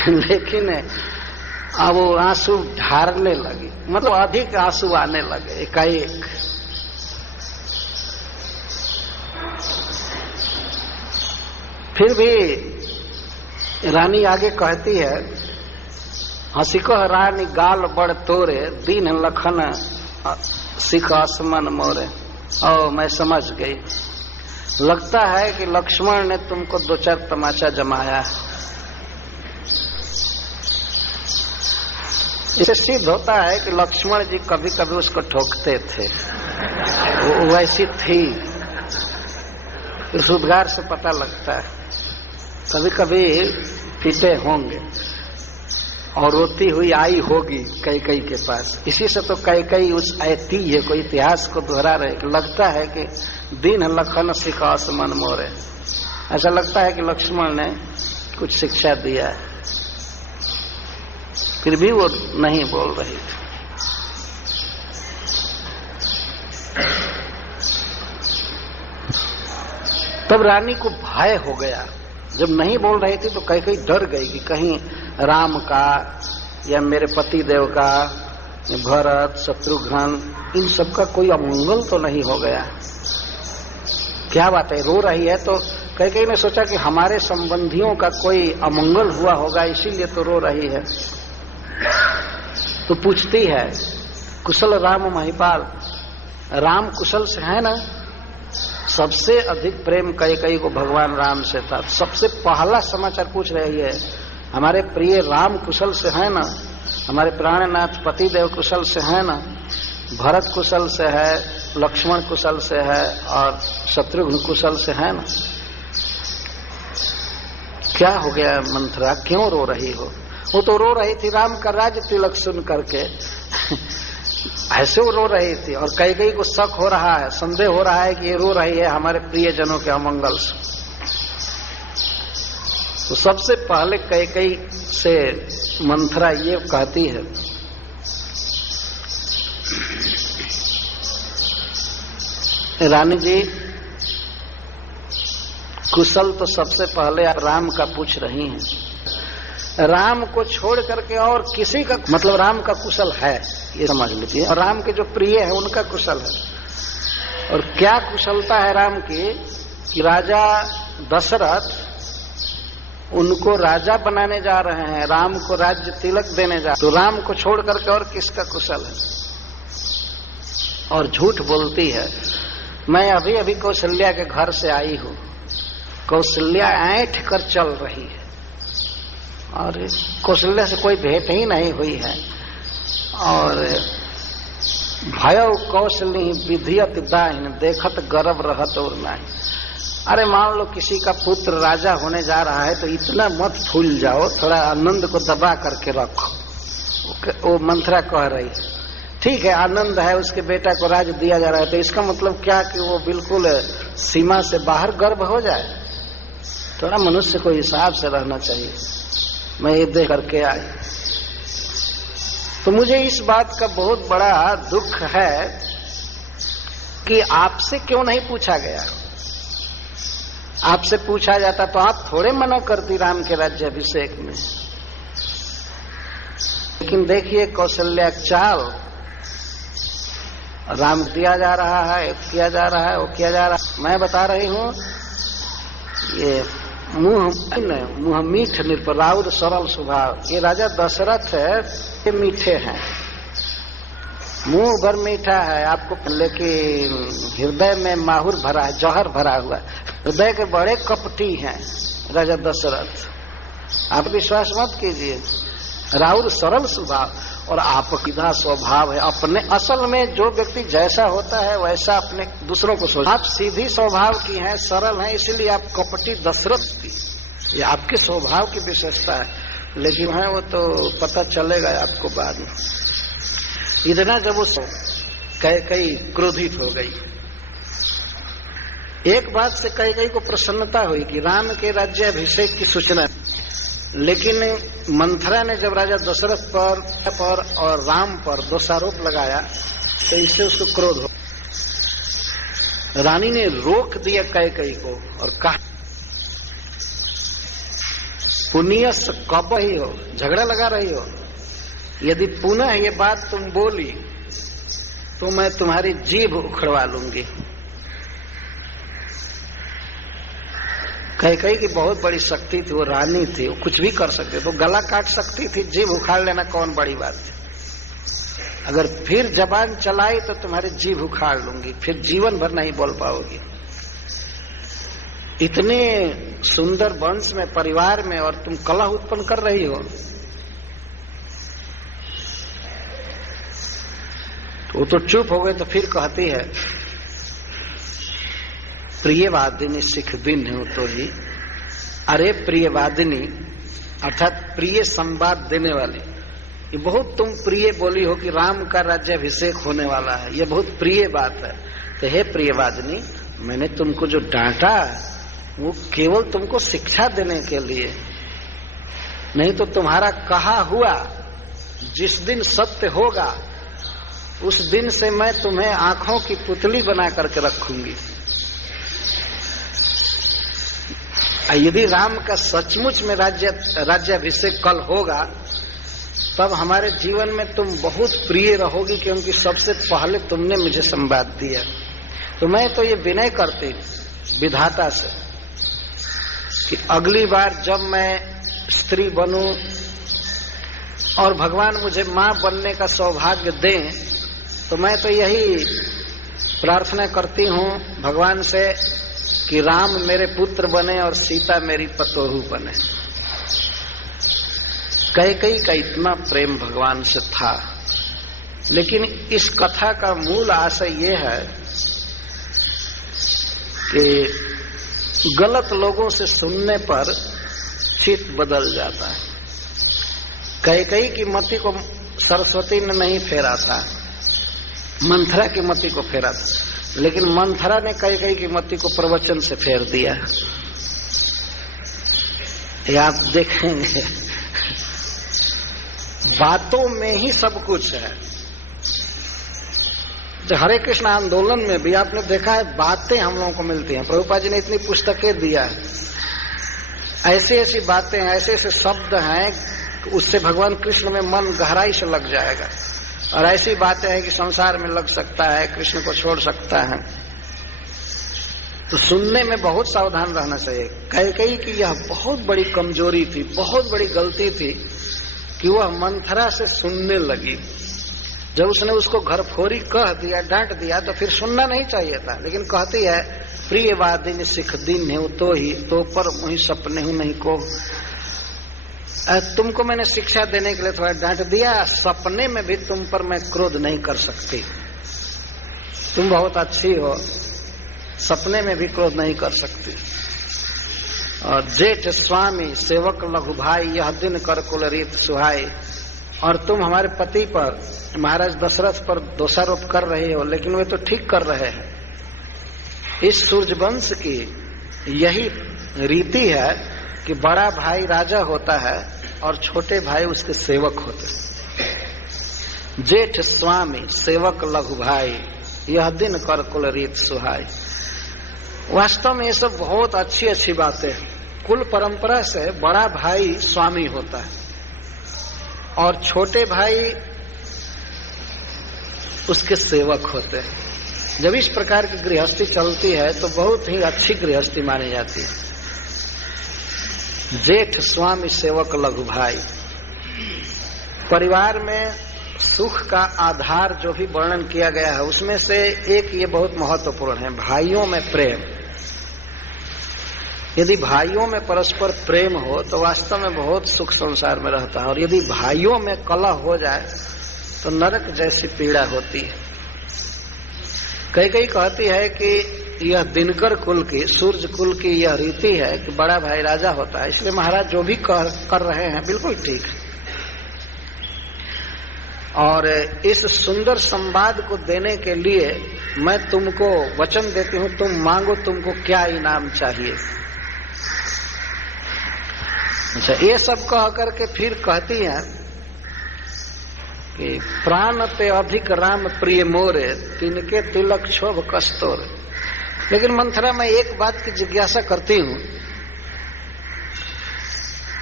लेकिन अब वो आंसू ढारने लगी, मतलब अधिक आंसू आने लगे एकाएक। फिर भी रानी आगे कहती है, हंसिको रानी गाल बड़ तोरे, दीन लखन सिख आसमान मोरे। ओ मैं समझ गई, लगता है कि लक्ष्मण ने तुमको दो चार तमाचा जमाया। इससे सिद्ध होता है कि लक्ष्मण जी कभी कभी उसको ठोकते थे, वो वैसी थी, इस उद्गार से पता लगता है। कभी कभी पीटे होंगे और रोती हुई आई होगी कैकेयी के पास। इसी से तो कैकेयी उस ऐतिह्य को, इतिहास को दोहरा रहे। लगता है कि दीन लखन सिखास मन मोरे, ऐसा लगता है कि लक्ष्मण ने कुछ शिक्षा दिया है, फिर भी वो नहीं बोल रही थी। तब रानी को भय हो गया, जब नहीं बोल रही थी तो कहीं डर गई कि कहीं राम का या मेरे पति देव का, भरत शत्रुघ्न, इन सब का कोई अमंगल तो नहीं हो गया। क्या बात है, रो रही है तो कहीं ने सोचा कि हमारे संबंधियों का कोई अमंगल हुआ होगा, इसीलिए तो रो रही है। तो पूछती है, कुशल राम महिपाल, राम कुशल से है ना? सबसे अधिक प्रेम कैकेयी को भगवान राम से था। सबसे पहला समाचार पूछ रही है, हमारे प्रिय राम कुशल से है ना? हमारे प्राणनाथ पति देव कुशल से है ना? भरत कुशल से है, लक्ष्मण कुशल से है और शत्रुघ्न कुशल से है ना? क्या हो गया मंथरा, क्यों रो रही हो? वो तो रो रही थी राम का राज्य तिलक सुन करके। ऐसे वो रो रही थी और कैकेयी को शक हो रहा है, संदेह हो रहा है कि ये रो रही है हमारे प्रियजनों के अमंगल से। तो सबसे पहले कैकेयी से मंथरा ये कहती है, रानी जी कुशल तो सबसे पहले आप राम का पूछ रही हैं। राम को छोड़ करके और किसी का, मतलब राम का कुशल है ये समझ लीजिए, और राम के जो प्रिय है उनका कुशल है। और क्या कुशलता है राम की कि राजा दशरथ उनको राजा बनाने जा रहे हैं, राम को राज्य तिलक देने जा, तो राम को छोड़ करके और किसका कुशल है? और झूठ बोलती है, मैं अभी अभी कौशल्या के घर से आई हूं। कौशल्या ऐंठ कर चल रही है और कौशल्या से कोई भेंट ही नहीं हुई है। और भयउ कौशली विधियत दाहिन, देखत गर्व रहत और नहीं। अरे मान लो किसी का पुत्र राजा होने जा रहा है तो इतना मत फूल जाओ, थोड़ा आनंद को दबा करके रखो। वो मंथरा कह रही है, ठीक है आनंद है, उसके बेटा को राज दिया जा रहा है, तो इसका मतलब क्या कि वो बिल्कुल सीमा से बाहर गर्व हो जाए? थोड़ा मनुष्य को हिसाब से रहना चाहिए। मैं ये देख करके आई तो मुझे इस बात का बहुत बड़ा दुख है कि आपसे क्यों नहीं पूछा गया। आपसे पूछा जाता तो आप थोड़े मना करती राम के राज्याभिषेक में। लेकिन देखिए कौशल्या चाल, राम दिया जा रहा है, किया जा रहा है, वो किया जा रहा है। मैं बता रही हूं ये मुंह मीठ निरपराउर सरल स्वभाव, ये राजा दशरथ है, ये मीठे हैं, मुंह भर मीठा है आपको, लेकिन हृदय में माहुर भरा है, जहर भरा हुआ। हृदय के बड़े कपटी हैं राजा दशरथ। आप विश्वास मत कीजिए। राउर सरल स्वभाव और आपका स्वभाव है। अपने असल में जो व्यक्ति जैसा होता है वैसा अपने दूसरों को सोच। आप सीधी स्वभाव की हैं, सरल हैं, इसलिए आप कपटी दशरथ की, ये आपके स्वभाव की विशेषता है। लेकिन है वो तो पता चलेगा आपको बाद में। इतना जब वो कैकेयी क्रोधित हो गई, एक बात से कैकेयी को प्रसन्नता हुई कि राम के राज्याभिषेक की सूचना, लेकिन मंथरा ने जब राजा दशरथ पर और राम पर दोषारोप लगाया तो इससे उसको क्रोध हो। रानी ने रोक दिया कैकेयी को और कहा, पुण्यस कब ही हो, झगड़ा लगा रही हो, यदि पुनः ये बात तुम बोली तो मैं तुम्हारी जीभ उखड़वा लूंगी। कैकेयी की बहुत बड़ी शक्ति थी, वो रानी थी, वो कुछ भी कर सकती, तो गला काट सकती थी, जीभ उखाड़ लेना कौन बड़ी बात थी। अगर फिर जबान चलाई तो तुम्हारी जीभ उखाड़ लूंगी, फिर जीवन भर नहीं बोल पाओगी। इतने सुंदर वंश में, परिवार में, और तुम कलह उत्पन्न कर रही हो। तो वो तो चुप हो गए। तो फिर कहती है, प्रियवादिनी सिख बिन हो तो ही। अरे प्रियवादिनी अर्थात प्रिय संवाद देने वाली, ये बहुत तुम प्रिय बोली हो कि राम का राज्याभिषेक होने वाला है, ये बहुत प्रिय बात है। तो हे प्रियवादिनी, मैंने तुमको जो डांटा वो केवल तुमको शिक्षा देने के लिए, नहीं तो तुम्हारा कहा हुआ जिस दिन सत्य होगा उस दिन से मैं तुम्हें आंखों की पुतली बना करके रखूंगी। यदि राम का सचमुच में राज्याभिषेक कल होगा तब हमारे जीवन में तुम बहुत प्रिय रहोगी, क्योंकि सबसे पहले तुमने मुझे संवाद दिया। तो मैं तो ये विनय करती विधाता से कि अगली बार जब मैं स्त्री बनूं और भगवान मुझे मां बनने का सौभाग्य दें, तो मैं तो यही प्रार्थना करती हूं भगवान से कि राम मेरे पुत्र बने और सीता मेरी पतोहू बने। कैकेयी का इतना प्रेम भगवान से था। लेकिन इस कथा का मूल आशय ये है कि गलत लोगों से सुनने पर चित्त बदल जाता है। कैकेयी की मति को सरस्वती ने नहीं फेरा था, मंथरा की मति को फेरा था। लेकिन मंथरा ने कैकेयी की मति को प्रवचन से फेर दिया। ये आप देखेंगे बातों में ही सब कुछ है। हरे कृष्ण आंदोलन में भी आपने देखा है, बातें हम लोगों को मिलती हैं। प्रभुपाद जी ने इतनी पुस्तकें दिया है, ऐसी ऐसी बातें हैं, ऐसे ऐसे शब्द हैं, उससे भगवान कृष्ण में मन गहराई से लग जाएगा। और ऐसी बातें हैं कि संसार में लग सकता है, कृष्ण को छोड़ सकता है। तो सुनने में बहुत सावधान रहना चाहिए। कैकेयी की यह बहुत बड़ी कमजोरी थी, बहुत बड़ी गलती थी कि वह मंथरा से सुनने लगी। जब उसने उसको घरफोरी कह दिया, डांट दिया, तो फिर सुनना नहीं चाहिए था। लेकिन कहती है, प्रियवादिनी सिख दिन है तो ही, तो पर वही सपने हूं नहीं को। तुमको मैंने शिक्षा देने के लिए थोड़ा डांट दिया, सपने में भी तुम पर मैं क्रोध नहीं कर सकती। तुम बहुत अच्छी हो, सपने में भी क्रोध नहीं कर सकती। और जेठ स्वामी सेवक लघु भाई, यह दिन कर कुल रीत सुहाई। और तुम हमारे पति पर, महाराज दशरथ पर दोषारोप कर रहे हो, लेकिन वे तो ठीक कर रहे हैं। इस सूर्यवंश की यही रीति है कि बड़ा भाई राजा होता है और छोटे भाई उसके सेवक होते हैं। जेठ स्वामी सेवक लघु भाई, यह दिन कर कुल रीत सुहाई। वास्तव में ये सब बहुत अच्छी अच्छी बातें। कुल परंपरा से बड़ा भाई स्वामी होता है और छोटे भाई उसके सेवक होते हैं। जब इस प्रकार की गृहस्थी चलती है तो बहुत ही अच्छी गृहस्थी मानी जाती है। जेठ स्वामी सेवक लघु भाई। परिवार में सुख का आधार जो भी वर्णन किया गया है उसमें से एक ये बहुत महत्वपूर्ण है, भाइयों में प्रेम। यदि भाइयों में परस्पर प्रेम हो तो वास्तव में बहुत सुख संसार में रहता है, और यदि भाइयों में कलह हो जाए तो नरक जैसी पीड़ा होती है। कई कहती है कि यह दिनकर कुल की, सूर्य कुल की यह रीति है कि बड़ा भाई राजा होता है, इसलिए महाराज जो भी कर रहे हैं बिल्कुल ठीक है। और इस सुंदर संवाद को देने के लिए मैं तुमको वचन देती हूं, तुम मांगो तुमको क्या इनाम चाहिए। अच्छा, ये सब कह करके फिर कहती हैं कि प्राण ते अधिक राम प्रिय मोरे, तिनके तिलक क्षोभ कस्तोर। लेकिन मंथरा, मैं एक बात की जिज्ञासा करती हूं,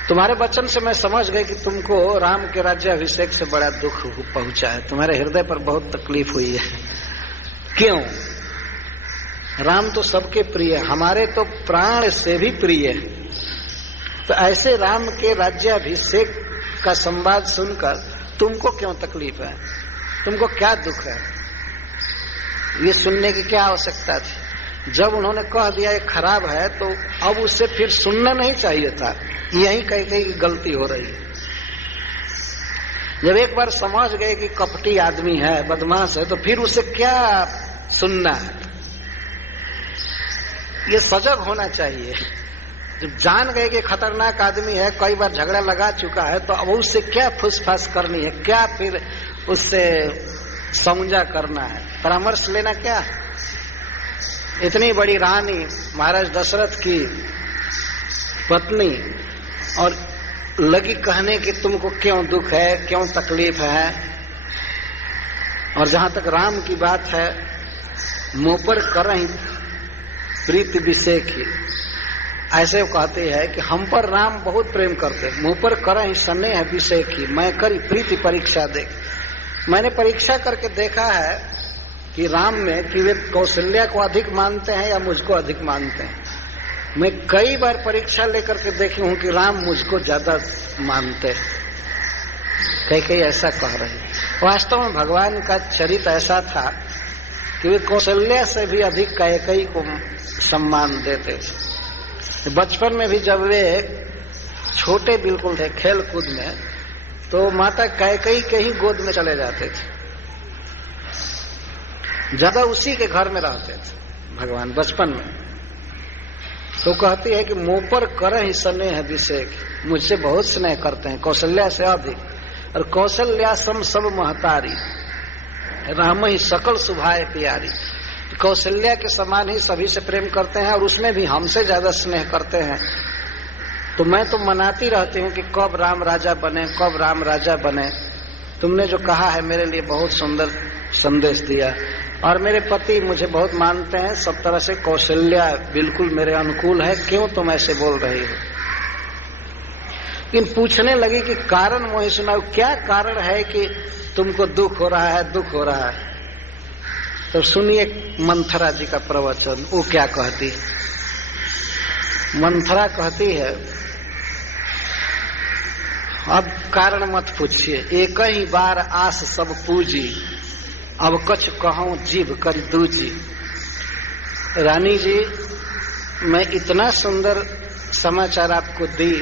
तुम्हारे वचन से मैं समझ गई कि तुमको राम के राज्याभिषेक से बड़ा दुख पहुंचा है, तुम्हारे हृदय पर बहुत तकलीफ हुई है। क्यों? राम तो सबके प्रिय, हमारे तो प्राण से भी प्रिय है। तो ऐसे राम के राज्याभिषेक का संवाद सुनकर तुमको क्यों तकलीफ है, तुमको क्या दुख है? ये सुनने की क्या आवश्यकता थी? जब उन्होंने कह दिया ये खराब है तो अब उससे फिर सुनना नहीं चाहिए था। यही कहीं गलती हो रही है। जब एक बार समझ गए कि कपटी आदमी है, बदमाश है, तो फिर उसे क्या सुनना है? ये सजग होना चाहिए। जब जान गए कि खतरनाक आदमी है, कई बार झगड़ा लगा चुका है, तो अब उससे क्या फुसफास करनी है, क्या फिर उससे समझा करना है, परामर्श लेना क्या? इतनी बड़ी रानी, महाराज दशरथ की पत्नी, और लगी कहने कि तुमको क्यों दुख है, क्यों तकलीफ है। और जहां तक राम की बात है, मुंह पर करहीं प्रीति विषय की, ऐसे कहते हैं कि हम पर राम बहुत प्रेम करते, मुंह पर करहीं स्नेह विषय की, मैं करी प्रीति परीक्षा देख। मैंने परीक्षा करके देखा है कि राम में कि वे कौशल्या को अधिक मानते हैं या मुझको अधिक मानते हैं। मैं कई बार परीक्षा लेकर के देखी हूं कि राम मुझको ज्यादा मानते हैं। कई ऐसा कह रहे हैं। वास्तव में भगवान का चरित्र ऐसा था कि वे कौशल्या से भी अधिक कैकेयी को सम्मान देते थे। बचपन में भी जब वे छोटे बिल्कुल थे, खेल कूद में, तो माता कैकेयी के ही गोद में चले जाते थे, ज्यादा उसी के घर में रहते थे भगवान बचपन में। तो कहती है कि मुंह पर करहीं स्नेह विषेक, मुझसे बहुत स्नेह करते हैं, कौशल्या से अधिक। और कौशल्या सम सब महतारी, राम ही सकल सुभाए प्यारी। कौशल्या के समान ही सभी से प्रेम करते हैं, और उसमें भी हमसे ज्यादा स्नेह करते हैं। तो मैं तो मनाती रहती हूँ कि कब राम राजा बने, कब राम राजा बने। तुमने जो कहा है मेरे लिए बहुत सुंदर संदेश दिया, और मेरे पति मुझे बहुत मानते हैं, सब तरह से कौशल्या बिल्कुल मेरे अनुकूल है, क्यों तुम ऐसे बोल रही हो? लेकिन पूछने लगी कि कारण मोहि सुनाओ, क्या कारण है कि तुमको दुख हो रहा है, दुख हो रहा है? तो सुनिए मंथरा जी का प्रवचन, वो क्या कहती। मंथरा कहती है, अब कारण मत पूछिए, एक ही बार आस सब पूजी, अब कछ कहूं जीभ कर दूजी। रानी जी, मैं इतना सुंदर समाचार आपको दी,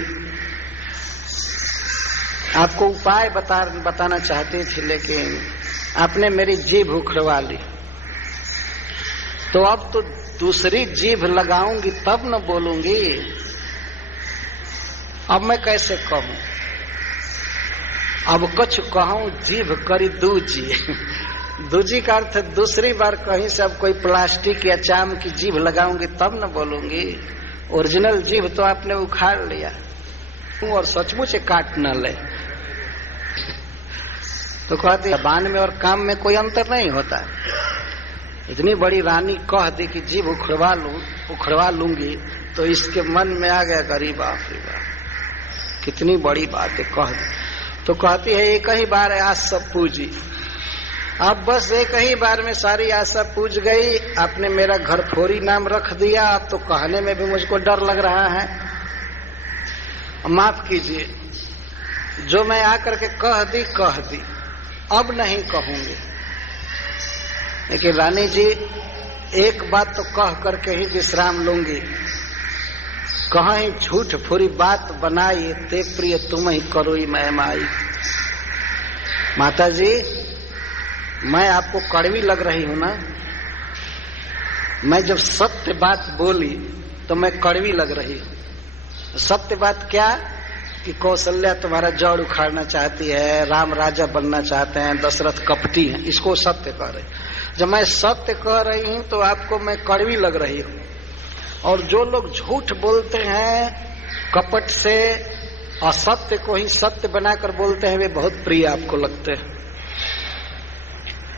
आपको उपाय बताना चाहती थी, लेकिन आपने मेरी जीभ उखड़वा ली। तो अब तो दूसरी जीभ लगाऊंगी तब न बोलूंगी। अब मैं कैसे कहूं? अब कछ कहूं जीभ करी दूजी। दूजी का अर्थ दूसरी बार कहीं से अब कोई प्लास्टिक या चाम की जीभ लगाऊंगी तब न बोलूंगी। ओरिजिनल जीभ तो आपने उखाड़ लिया, और सचमुच काट न ले। तो कहती है, बाण में और काम में कोई अंतर नहीं होता। इतनी बड़ी रानी कह दी कि जीभ उखड़वा लूंगी, तो इसके मन में आ गया, गरीब आखिरी बात, कितनी बड़ी बात है कह दी। तो कहती है, एक ही बार आस सब पूजी। अब बस एक ही बार में सारी आशा पूज गई। आपने मेरा घर फोरी नाम रख दिया, अब तो कहने में भी मुझको डर लग रहा है। माफ कीजिए, जो मैं आकर के कह दी, अब नहीं कहूंगी। लेकिन रानी जी, एक बात तो कह करके ही विश्राम लूंगी। कहीं झूठ फुरी बात बनाई, ते प्रिय तुम ही करोई मैं माई। माता जी, मैं आपको कड़वी लग रही हूं ना? मैं जब सत्य बात बोली तो मैं कड़वी लग रही हूं। सत्य बात क्या? कि कौशल्या तुम्हारा जड़ उखाड़ना चाहती है, राम राजा बनना चाहते हैं, दशरथ कपटी हैं, इसको सत्य कह रही। जब मैं सत्य कह रही हूं तो आपको मैं कड़वी लग रही हूं। और जो लोग झूठ बोलते हैं कपट से, असत्य को ही सत्य बनाकर बोलते हैं, वे बहुत प्रिय आपको लगते हैं।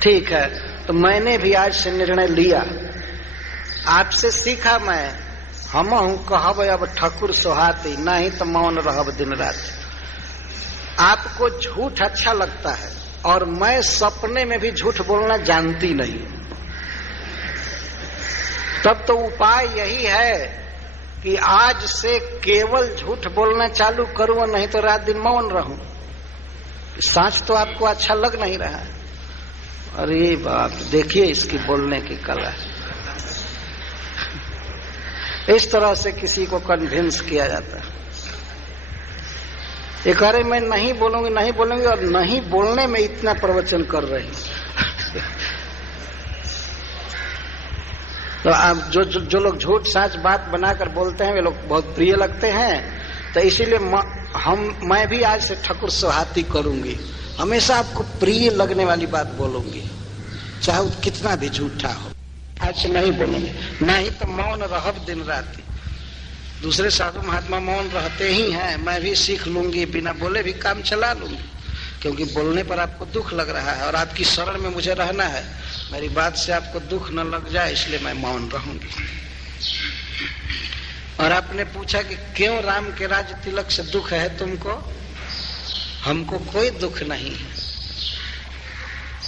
ठीक है, तो मैंने भी आज से निर्णय लिया, आपसे सीखा मैं, हम हूं कहब अब ठकुर सोहाती, नहीं तो मौन रहब दिन रात। आपको झूठ अच्छा लगता है और मैं सपने में भी झूठ बोलना जानती नहीं। तब तो उपाय यही है कि आज से केवल झूठ बोलना चालू करूं, नहीं तो रात दिन मौन रहूं। सच तो आपको अच्छा लग नहीं रहा। अरे बाप, देखिए इसकी बोलने की कला। इस तरह से किसी को कन्विंस किया जाता है। एक अरे मैं नहीं बोलूंगी, नहीं बोलूंगी, और नहीं बोलने में इतना प्रवचन कर रही। तो आप जो लोग झूठ साच बात बनाकर बोलते हैं वे लोग बहुत प्रिय लगते हैं। तो इसीलिए मैं भी आज से ठकुर सोहाती करूंगी, हमेशा आपको प्रिय लगने वाली बात बोलूंगी, चाहे वो कितना भी झूठा हो। आज से नहीं बोलूंगी, नहीं तो मौन रहब दिन रात। दूसरे साधु महात्मा मौन रहते ही हैं, मैं भी सीख लूंगी, बिना बोले भी काम चला लूंगी, क्योंकि बोलने पर आपको दुख लग रहा है और आपकी शरण में मुझे रहना है। मेरी बात से आपको दुख न लग जाए, इसलिए मैं मौन रहूंगी। और आपने पूछा कि क्यों राम के राज तिलक से दुख है तुमको? हमको कोई दुख नहीं है।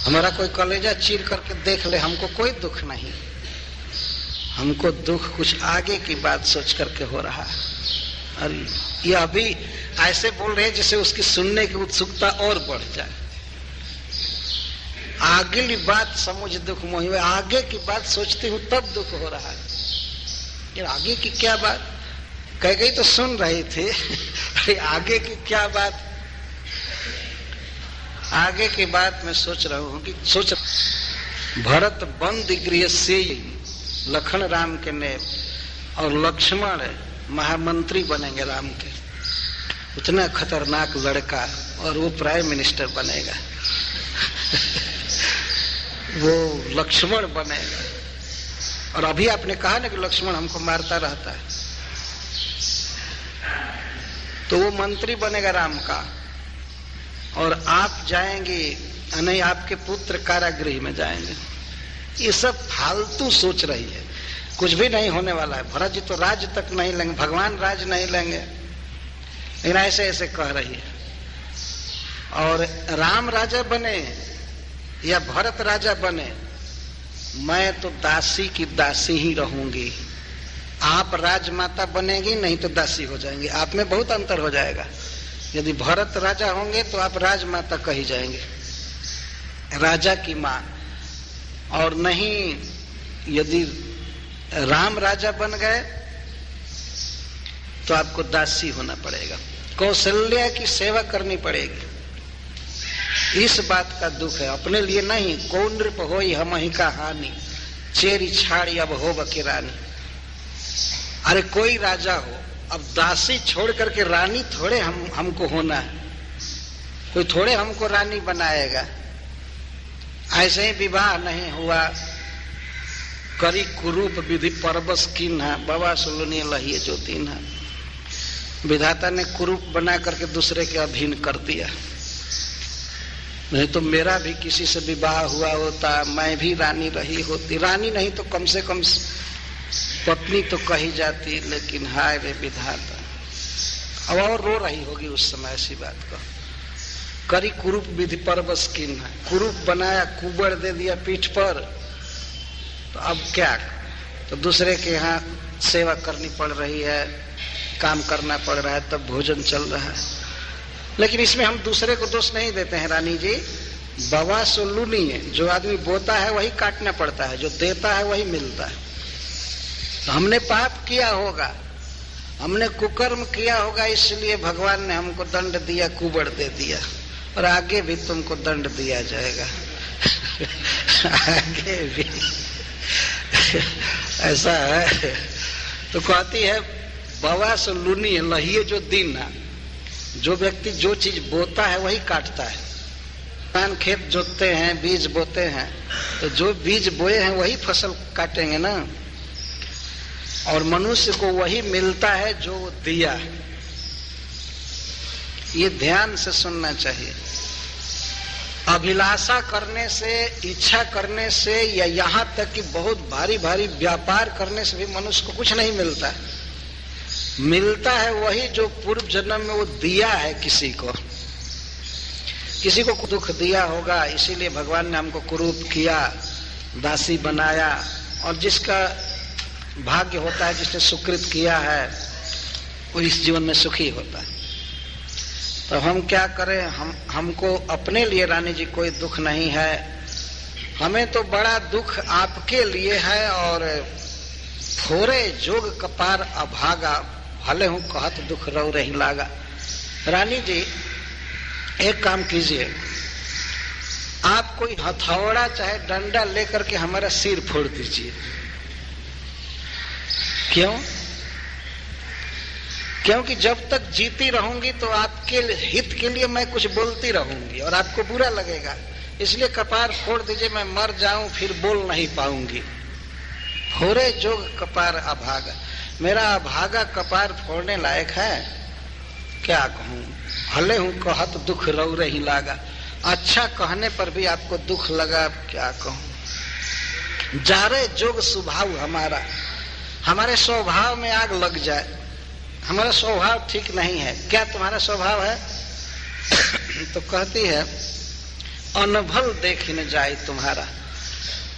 हमारा कोई कलेजा चीर करके देख ले, हमको कोई दुख नहीं। हमको दुख कुछ आगे की बात सोच करके हो रहा है। अरे ये अभी ऐसे बोल रहे हैं जैसे उसकी सुनने की उत्सुकता और बढ़ जाए। आगे की बात समझ दुख मोहि, आगे की बात सोचती हूँ तब दुख हो रहा है। ये आगे की क्या बात? कह गई तो सुन रही थी। अरे आगे की क्या बात? आगे की बात मैं सोच रहा हूँ कि भरत बंद गृह से लखन राम के नेम, और लक्ष्मण महामंत्री बनेंगे राम के। उतना खतरनाक लड़का, और वो प्राइम मिनिस्टर बनेगा। वो लक्ष्मण बनेगा। और अभी आपने कहा ना कि लक्ष्मण हमको मारता रहता है, तो वो मंत्री बनेगा राम का। और आप जाएंगे, नहीं आपके पुत्र कारागृह में जाएंगे। ये सब फालतू सोच रही है, कुछ भी नहीं होने वाला है। भरत जी तो राज तक नहीं लेंगे, भगवान राज नहीं लेंगे, लेकिन ऐसे ऐसे कह रही है। और राम राजा बने या भरत राजा बने, मैं तो दासी की दासी ही रहूंगी। आप राजमाता बनेगी, नहीं तो दासी हो जाएंगे। आप में बहुत अंतर हो जाएगा। यदि भरत राजा होंगे तो आप राजमाता कही जाएंगे, राजा की मां। और नहीं, यदि राम राजा बन गए तो आपको दासी होना पड़ेगा, कौशल्या की सेवा करनी पड़ेगी। इस बात का दुख है, अपने लिए नहीं। कौन नृप होई हमहि का हानि, चेरी छाड़ी अब हो बकिरानी। अरे कोई राजा हो, अब दासी छोड़ करके रानी थोड़े हमको होना है। कोई थोड़े हमको रानी बनाएगा। ऐसे ही विवाह नहीं हुआ, करी कुरूप विधि परबस कीन्हा, बाबा सुलुनी लहिए जो दीन्हा। विधाता ने कुरूप बना करके दूसरे के अधीन कर दिया। नहीं तो मेरा भी किसी से विवाह हुआ होता, मैं भी रानी रही होती। रानी नहीं तो कम से कम पत्नी तो कही जाती, लेकिन हाय रे विधाता। अब और रो रही होगी उस समय ऐसी बात को। करी कुरूप विधि परबस कीन्हा, कुरूप बनाया, कुबड़ दे दिया पीठ पर, तो अब क्या? तो दूसरे के यहाँ सेवा करनी पड़ रही है, काम करना पड़ रहा है, तब भोजन चल रहा है। लेकिन इसमें हम दूसरे को दोष नहीं देते हैं रानी जी। बवा सोल्लू नहीं है, जो आदमी बोता है वही काटना पड़ता है, जो देता है वही मिलता है। तो हमने पाप किया होगा, हमने कुकर्म किया होगा इसलिए भगवान ने हमको दंड दिया, कुबड़ दे दिया, और आगे भी तुमको दंड दिया जाएगा। आगे भी ऐसा है। तो कहती है बवा से लूनी लहिए जो दिन ना, जो व्यक्ति जो चीज बोता है वही काटता है। किसान खेत जोतते हैं, बीज बोते हैं, तो जो बीज बोए हैं वही फसल काटेंगे ना, और मनुष्य को वही मिलता है जो दिया। ये ध्यान से सुनना चाहिए। अभिलाषा करने से, इच्छा करने से, या यहां तक कि बहुत भारी भारी व्यापार करने से भी मनुष्य को कुछ नहीं मिलता। मिलता है वही जो पूर्व जन्म में वो दिया है किसी को। किसी को दुख दिया होगा, इसीलिए भगवान ने हमको कुरूप किया, दासी बनाया, और जिसका भाग्य होता है, जिसने सुकृत किया है, वो इस जीवन में सुखी होता है। तो हम क्या करें? हमको अपने लिए रानी जी कोई दुख नहीं है, हमें तो बड़ा दुख आपके लिए है। और फोरे जोग कपार अभागा, भले हूं कहत दुख रो रही लागा। रानी जी एक काम कीजिए, आप कोई हथौड़ा चाहे डंडा लेकर के हमारा सिर फोड़ दीजिए। क्यों? क्योंकि जब तक जीती रहूंगी तो आपके हित के लिए मैं कुछ बोलती रहूंगी और आपको बुरा लगेगा, इसलिए कपार फोड़ दीजिए, मैं मर जाऊं फिर बोल नहीं पाऊंगी। फोरे जोग कपार अभागा, मेरा अभागा कपार फोड़ने लायक है? क्या कहूं? भले हूं कहत दुख रो रही लागा। अच्छा कहने पर भी आपको दुख लगा, क्या कहूं? जारे जोग स्वभाव हमारा, हमारे स्वभाव में आग लग जाए। हमारा स्वभाव ठीक नहीं है। क्या तुम्हारा स्वभाव है? तो कहती है अनभल देखने जाए तुम्हारा।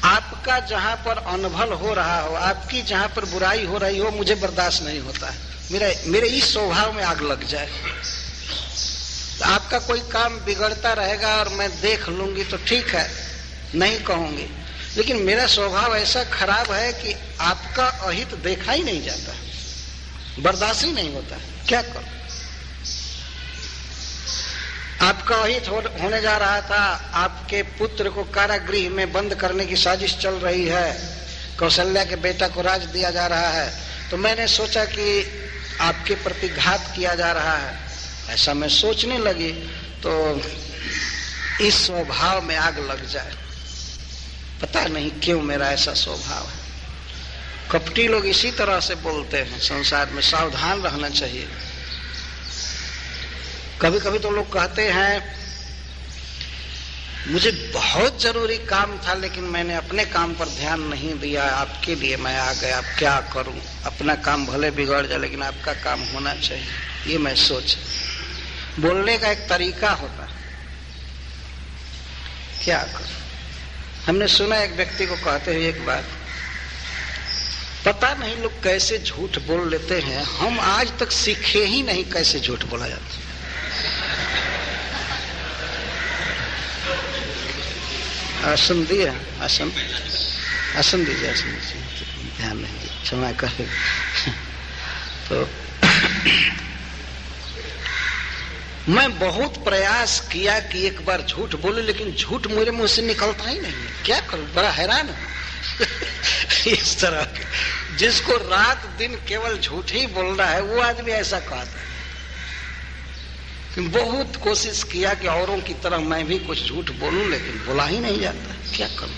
आपका जहां पर अनभल हो रहा हो, आपकी जहां पर बुराई हो रही हो, मुझे बर्दाश्त नहीं होता है। मेरे इस स्वभाव में आग लग जाए। तो आपका कोई काम बिगड़ता रहेगा और मैं देख लूंगी तो ठीक है, नहीं कहूंगी, लेकिन मेरा स्वभाव ऐसा खराब है कि आपका अहित देखा ही नहीं जाता, बर्दाश्त ही नहीं होता। क्या करूं? आपका अहित होने जा रहा था, आपके पुत्र को कारागृह में बंद करने की साजिश चल रही है, कौशल्या के बेटा को राज दिया जा रहा है, तो मैंने सोचा कि आपके प्रति घात किया जा रहा है, ऐसा मैं सोचने लगी, तो इस स्वभाव में आग लग जाए। पता नहीं क्यों मेरा ऐसा स्वभाव है। कपटी लोग इसी तरह से बोलते हैं संसार में, सावधान रहना चाहिए। कभी कभी तो लोग कहते हैं मुझे बहुत जरूरी काम था लेकिन मैंने अपने काम पर ध्यान नहीं दिया, आपके लिए मैं आ गया, अब क्या करूं? अपना काम भले बिगड़ जाए लेकिन आपका काम होना चाहिए, ये मैं सोच। बोलने का एक तरीका होता है, क्या करूं? हमने सुना एक व्यक्ति को कहते हुए एक बात, पता नहीं लोग कैसे झूठ बोल लेते हैं, हम आज तक सीखे ही नहीं कैसे झूठ बोला जाता। आसन दिया, आसन दीजिए, आसन दीजिए, ध्यान नहीं दिया, क्षमा करें। तो मैं बहुत प्रयास किया कि एक बार झूठ बोले, लेकिन झूठ मेरे मुंह से निकलता ही नहीं, क्या करूं? बड़ा हैरान हूं। इस तरह के जिसको रात दिन केवल झूठ ही बोलना है, वो आदमी ऐसा कहता है। बहुत कोशिश किया कि औरों की तरह मैं भी कुछ झूठ बोलूं, लेकिन बोला ही नहीं जाता, क्या करूं?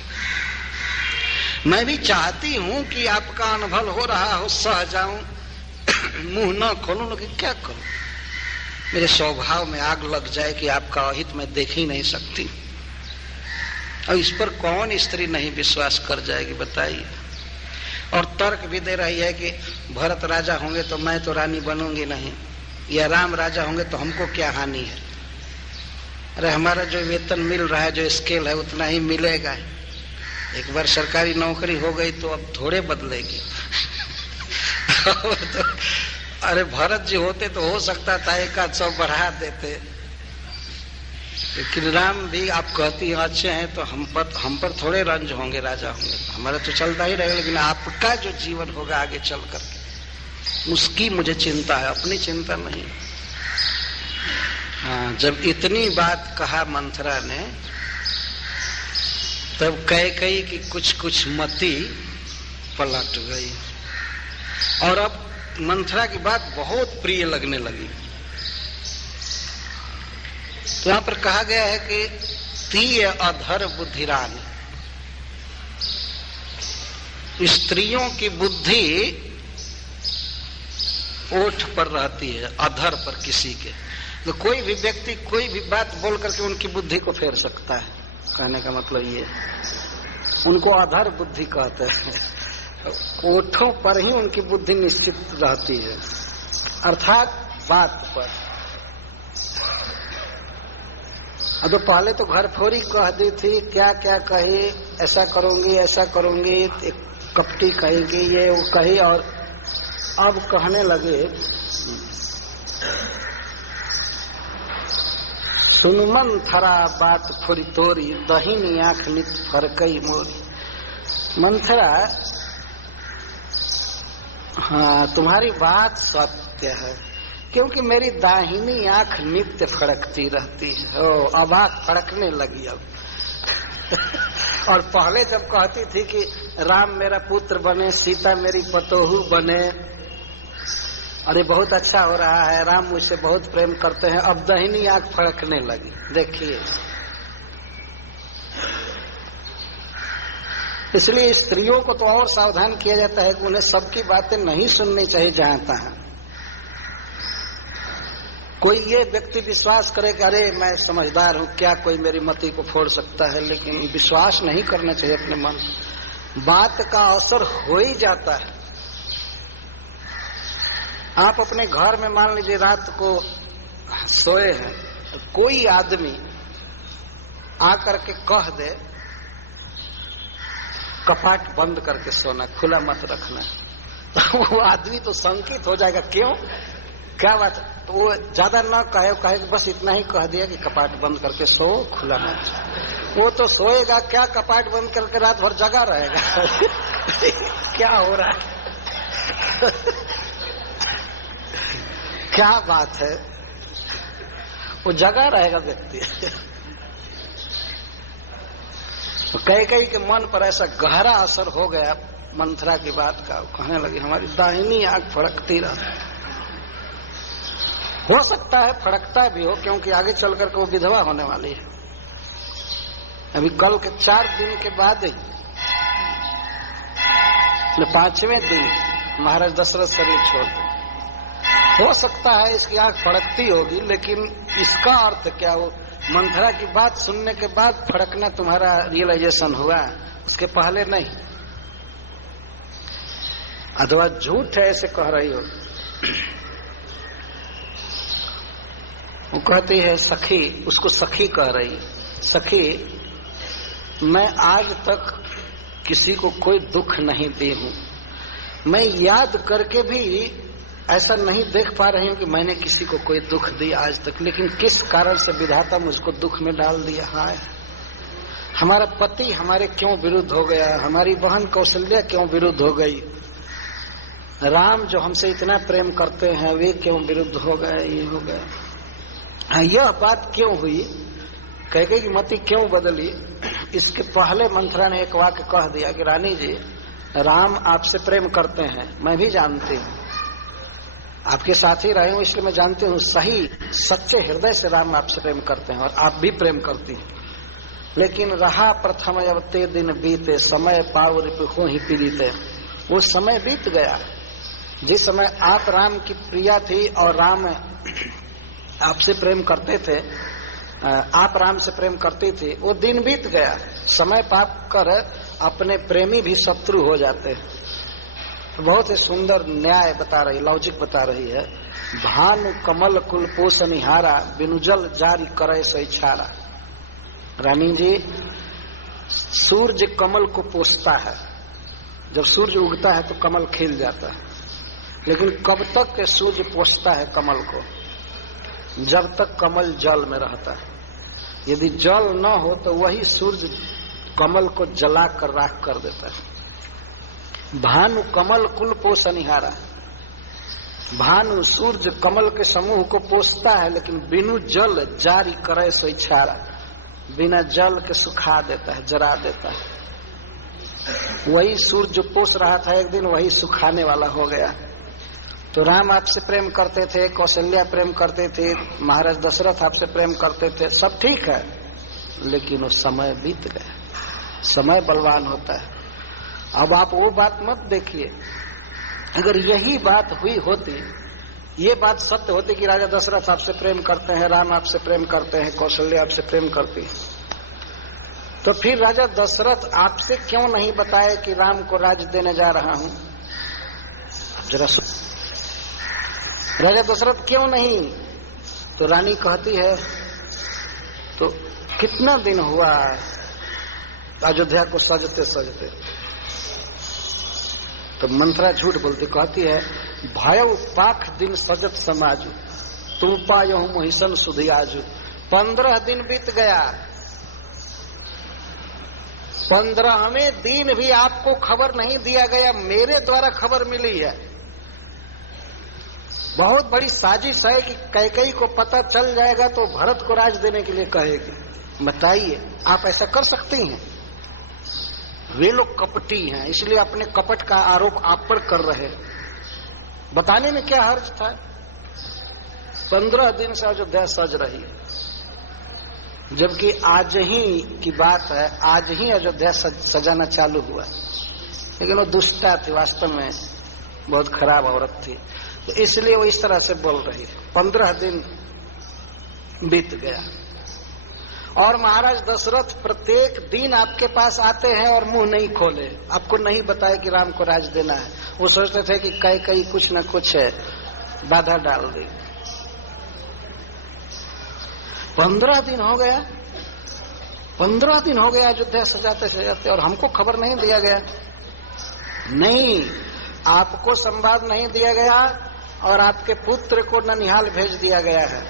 मैं भी चाहती हूं कि आपका अनुभव हो रहा हो, सह जाऊं, मुंह न खोलूं, लेकिन क्या करूं? मेरे स्वभाव में आग लग जाए कि आपका अहित मैं देख ही नहीं सकती। और इस पर कौन स्त्री नहीं विश्वास कर जाएगी, बताइए? और तर्क भी दे रही है कि भरत राजा होंगे तो मैं तो रानी बनूंगी नहीं, या राम राजा होंगे तो हमको क्या हानि है? अरे हमारा जो वेतन मिल रहा है, जो स्केल है, उतना ही मिलेगा। एक बार सरकारी नौकरी हो गई तो अब थोड़े बदलेगी। तो अरे भरत जी होते तो हो सकता था 100 बढ़ा देते, लेकिन राम भी आप कहती हैं अच्छे हैं, तो हम पर थोड़े रंज होंगे, राजा होंगे, हमारा तो चलता ही रहेगा, लेकिन आपका जो जीवन होगा आगे चल करके उसकी मुझे चिंता है, अपनी चिंता नहीं। जब इतनी बात कहा मंथरा ने, तब कैकेयी की कुछ कुछ मति पलट गई और अब मंथरा की बात बहुत प्रिय लगने लगी। तो यहां पर कहा गया है कि तीय अधर बुद्धिरानी, स्त्रियों की बुद्धि ओठ पर रहती है, अधर पर किसी के। तो कोई भी व्यक्ति कोई भी बात बोल करके उनकी बुद्धि को फेर सकता है। कहने का मतलब ये, उनको अधर बुद्धि कहते हैं। ओठों पर ही उनकी बुद्धि निश्चित रहती है, अर्थात बात पर। तो पहले तो घर फोरी कह दी थी, क्या क्या कही, ऐसा करूंगी ऐसा करूंगी, एक कपटी कहेगी, ये वो कही, और अब कहने लगे सुन मंथरा बात फोरी तोरी, दहिनी आंख नित फरकई मोरी। मंथरा, हाँ तुम्हारी बात सत्य है, क्योंकि मेरी दाहिनी आंख नित्य फड़कती रहती है। अब आंख फड़कने लगी अब। और पहले जब कहती थी कि राम मेरा पुत्र बने, सीता मेरी पतोहू बने, अरे बहुत अच्छा हो रहा है, राम मुझसे बहुत प्रेम करते हैं, अब दाहिनी आंख फड़कने लगी। देखिए, इसलिए स्त्रियों को तो और सावधान किया जाता है कि उन्हें सबकी बातें नहीं सुननी चाहिए जहां तहां। कोई ये व्यक्ति विश्वास करे कि अरे मैं समझदार हूं, क्या कोई मेरी मति को फोड़ सकता है, लेकिन विश्वास नहीं करना चाहिए अपने मन। बात का असर हो ही जाता है। आप अपने घर में मान लीजिए रात को सोए हैं, कोई आदमी आकर के कह दे कपाट बंद करके सोना, खुला मत रखना, तो वो आदमी तो शंकित हो जाएगा। क्यों, क्या बात? तो वो ज्यादा न कहे बस इतना ही कह दिया कि कपाट बंद करके सो, खुला मत। वो तो सोएगा क्या, कपाट बंद करके रात भर जगा रहेगा। क्या हो रहा है? क्या बात है, वो जगा रहेगा व्यक्ति। तो कैकेयी के मन पर ऐसा गहरा असर हो गया मंथरा की बात का। कहने लगी हमारी दाहिनी आंख फड़कती रहती। हो सकता है फड़कता भी हो, क्योंकि आगे चल करके वो विधवा होने वाली है। अभी कल के 4 दिन के बाद ही 5वें दिन महाराज दशरथ शरीर छोड़ दे। हो सकता है इसकी आंख फड़कती होगी, लेकिन इसका अर्थ क्या हो, मंथरा की बात सुनने के बाद फड़कना तुम्हारा रियलाइजेशन हुआ, उसके पहले नहीं। अथवा झूठ है ऐसे कह रही हो। वो कहती है सखी, उसको सखी कह रही, सखी मैं आज तक किसी को कोई दुख नहीं दी हूं। मैं याद करके भी ऐसा नहीं देख पा रही हूं कि मैंने किसी को कोई दुख दिया आज तक, लेकिन किस कारण से विधाता मुझको दुख में डाल दिया। हाय, हमारा पति हमारे क्यों विरुद्ध हो गया, हमारी बहन कौशल्या क्यों विरुद्ध हो गई, राम जो हमसे इतना प्रेम करते हैं वे क्यों विरुद्ध हो गए, ये हो गया। हाँ, यह बात क्यों हुई, कैकेयी की मति क्यों बदली, इसके पहले मंथरा ने एक वाक्य कह दिया कि रानी जी, राम आपसे प्रेम करते हैं, मैं भी जानती हूँ, आपके साथ ही रहे हूं इसलिए मैं जानती हूँ, सही सच्चे हृदय से राम आपसे प्रेम करते हैं और आप भी प्रेम करती हैं। लेकिन रहा प्रथम अवते दिन बीते, समय पाव रिपु ही पीड़िते। वो समय बीत गया जिस समय आप राम की प्रिया थी और राम आपसे प्रेम करते थे, आप राम से प्रेम करती थी, वो दिन बीत गया। समय पाप कर अपने प्रेमी भी शत्रु हो जाते हैं। तो बहुत ही सुंदर न्याय बता रही, लॉजिक बता रही है। भानु कमल कुल पोष निहारा, बिनुजल जारी करे सैछारा। रानी जी, सूर्य कमल को पोषता है, जब सूर्य उगता है तो कमल खिल जाता है, लेकिन कब तक के सूर्य पोषता है कमल को, जब तक कमल जल में रहता है। यदि जल न हो तो वही सूर्य कमल को जला कर राख कर देता है। भानु कमल कुल पोष निहारा, भानु सूर्य कमल के समूह को पोषता है, लेकिन बिनु जल जारी करे सो इच्छारा, बिना जल के सुखा देता है, जरा देता है। वही सूर्य जो पोष रहा था एक दिन वही सुखाने वाला हो गया। तो राम आपसे प्रेम करते थे, कौशल्या प्रेम करते थे, महाराज दशरथ आपसे प्रेम करते थे, सब ठीक है, लेकिन वो समय बीत गया। समय बलवान होता है। अब आप वो बात मत देखिए। अगर यही बात हुई होती, ये बात सत्य होती कि राजा दशरथ आपसे प्रेम करते हैं, राम आपसे प्रेम करते हैं, कौशल्या आपसे प्रेम करती, तो फिर राजा दशरथ आपसे क्यों नहीं बताए कि राम को राज्य देने जा रहा हूं? जरा राजा दशरथ क्यों नहीं? तो रानी कहती है, तो कितना दिन हुआ अयोध्या को सजते सजते? तो मंथरा झूठ बोलती, कहती है, भयउ पाख दिन सजत समाजू, तुम पायो मोहिसन सुधियाजू। 15 दिन बीत गया, 15वें दिन भी आपको खबर नहीं दिया गया, मेरे द्वारा खबर मिली है। बहुत बड़ी साजिश है कि कैकेयी को पता चल जाएगा तो भरत को राज देने के लिए कहेगी। बताइए, आप ऐसा कर सकती हैं? वे लोग कपटी हैं, इसलिए अपने कपट का आरोप आप पर कर रहे। बताने में क्या हर्ज था? 15 दिन से अयोध्या सज रही है, जबकि आज ही की बात है, आज ही अयोध्या सजाना चालू हुआ। लेकिन वो दुष्टा थी, वास्तव में बहुत खराब औरत थी, तो इसलिए वो इस तरह से बोल रही है। 15 दिन बीत गया और महाराज दशरथ प्रत्येक दिन आपके पास आते हैं और मुंह नहीं खोले, आपको नहीं बताए कि राम को राज देना है। वो सोचते थे कि कैकेयी कुछ न कुछ है, बाधा डाल दी। 15 दिन हो गया, 15 दिन हो गया अयोध्या सजाते सजाते, और हमको खबर नहीं दिया गया। नहीं, आपको संवाद नहीं दिया गया और आपके पुत्र को ननिहाल भेज दिया गया है।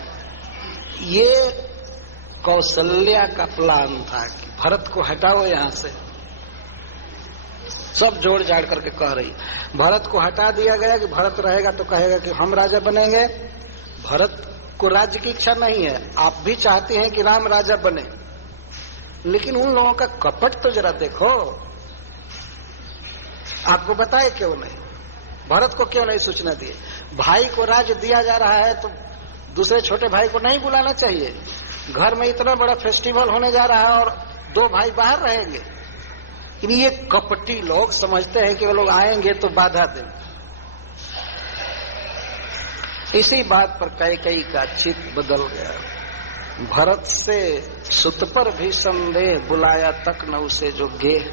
ये कौशल्या का प्लान था कि भरत को हटाओ यहां से। सब जोड़ जाड़ करके कह रही, भरत को हटा दिया गया कि भरत रहेगा तो कहेगा कि हम राजा बनेंगे। भरत को राज्य की इच्छा नहीं है, आप भी चाहते हैं कि राम राजा बने, लेकिन उन लोगों का कपट तो जरा देखो। आपको बताए क्यों नहीं? भरत को क्यों नहीं सूचना दिए? भाई को राज्य दिया जा रहा है तो दूसरे छोटे भाई को नहीं बुलाना चाहिए? घर में इतना बड़ा फेस्टिवल होने जा रहा है और 2 भाई बाहर रहेंगे। ये कपटी लोग समझते हैं कि वो लोग आएंगे तो बाधा देंगे। इसी बात पर कैकेयी का चित्त बदल गया। भरत से सुत पर भी संदेह, बुलाया तक न उसे जो गेह।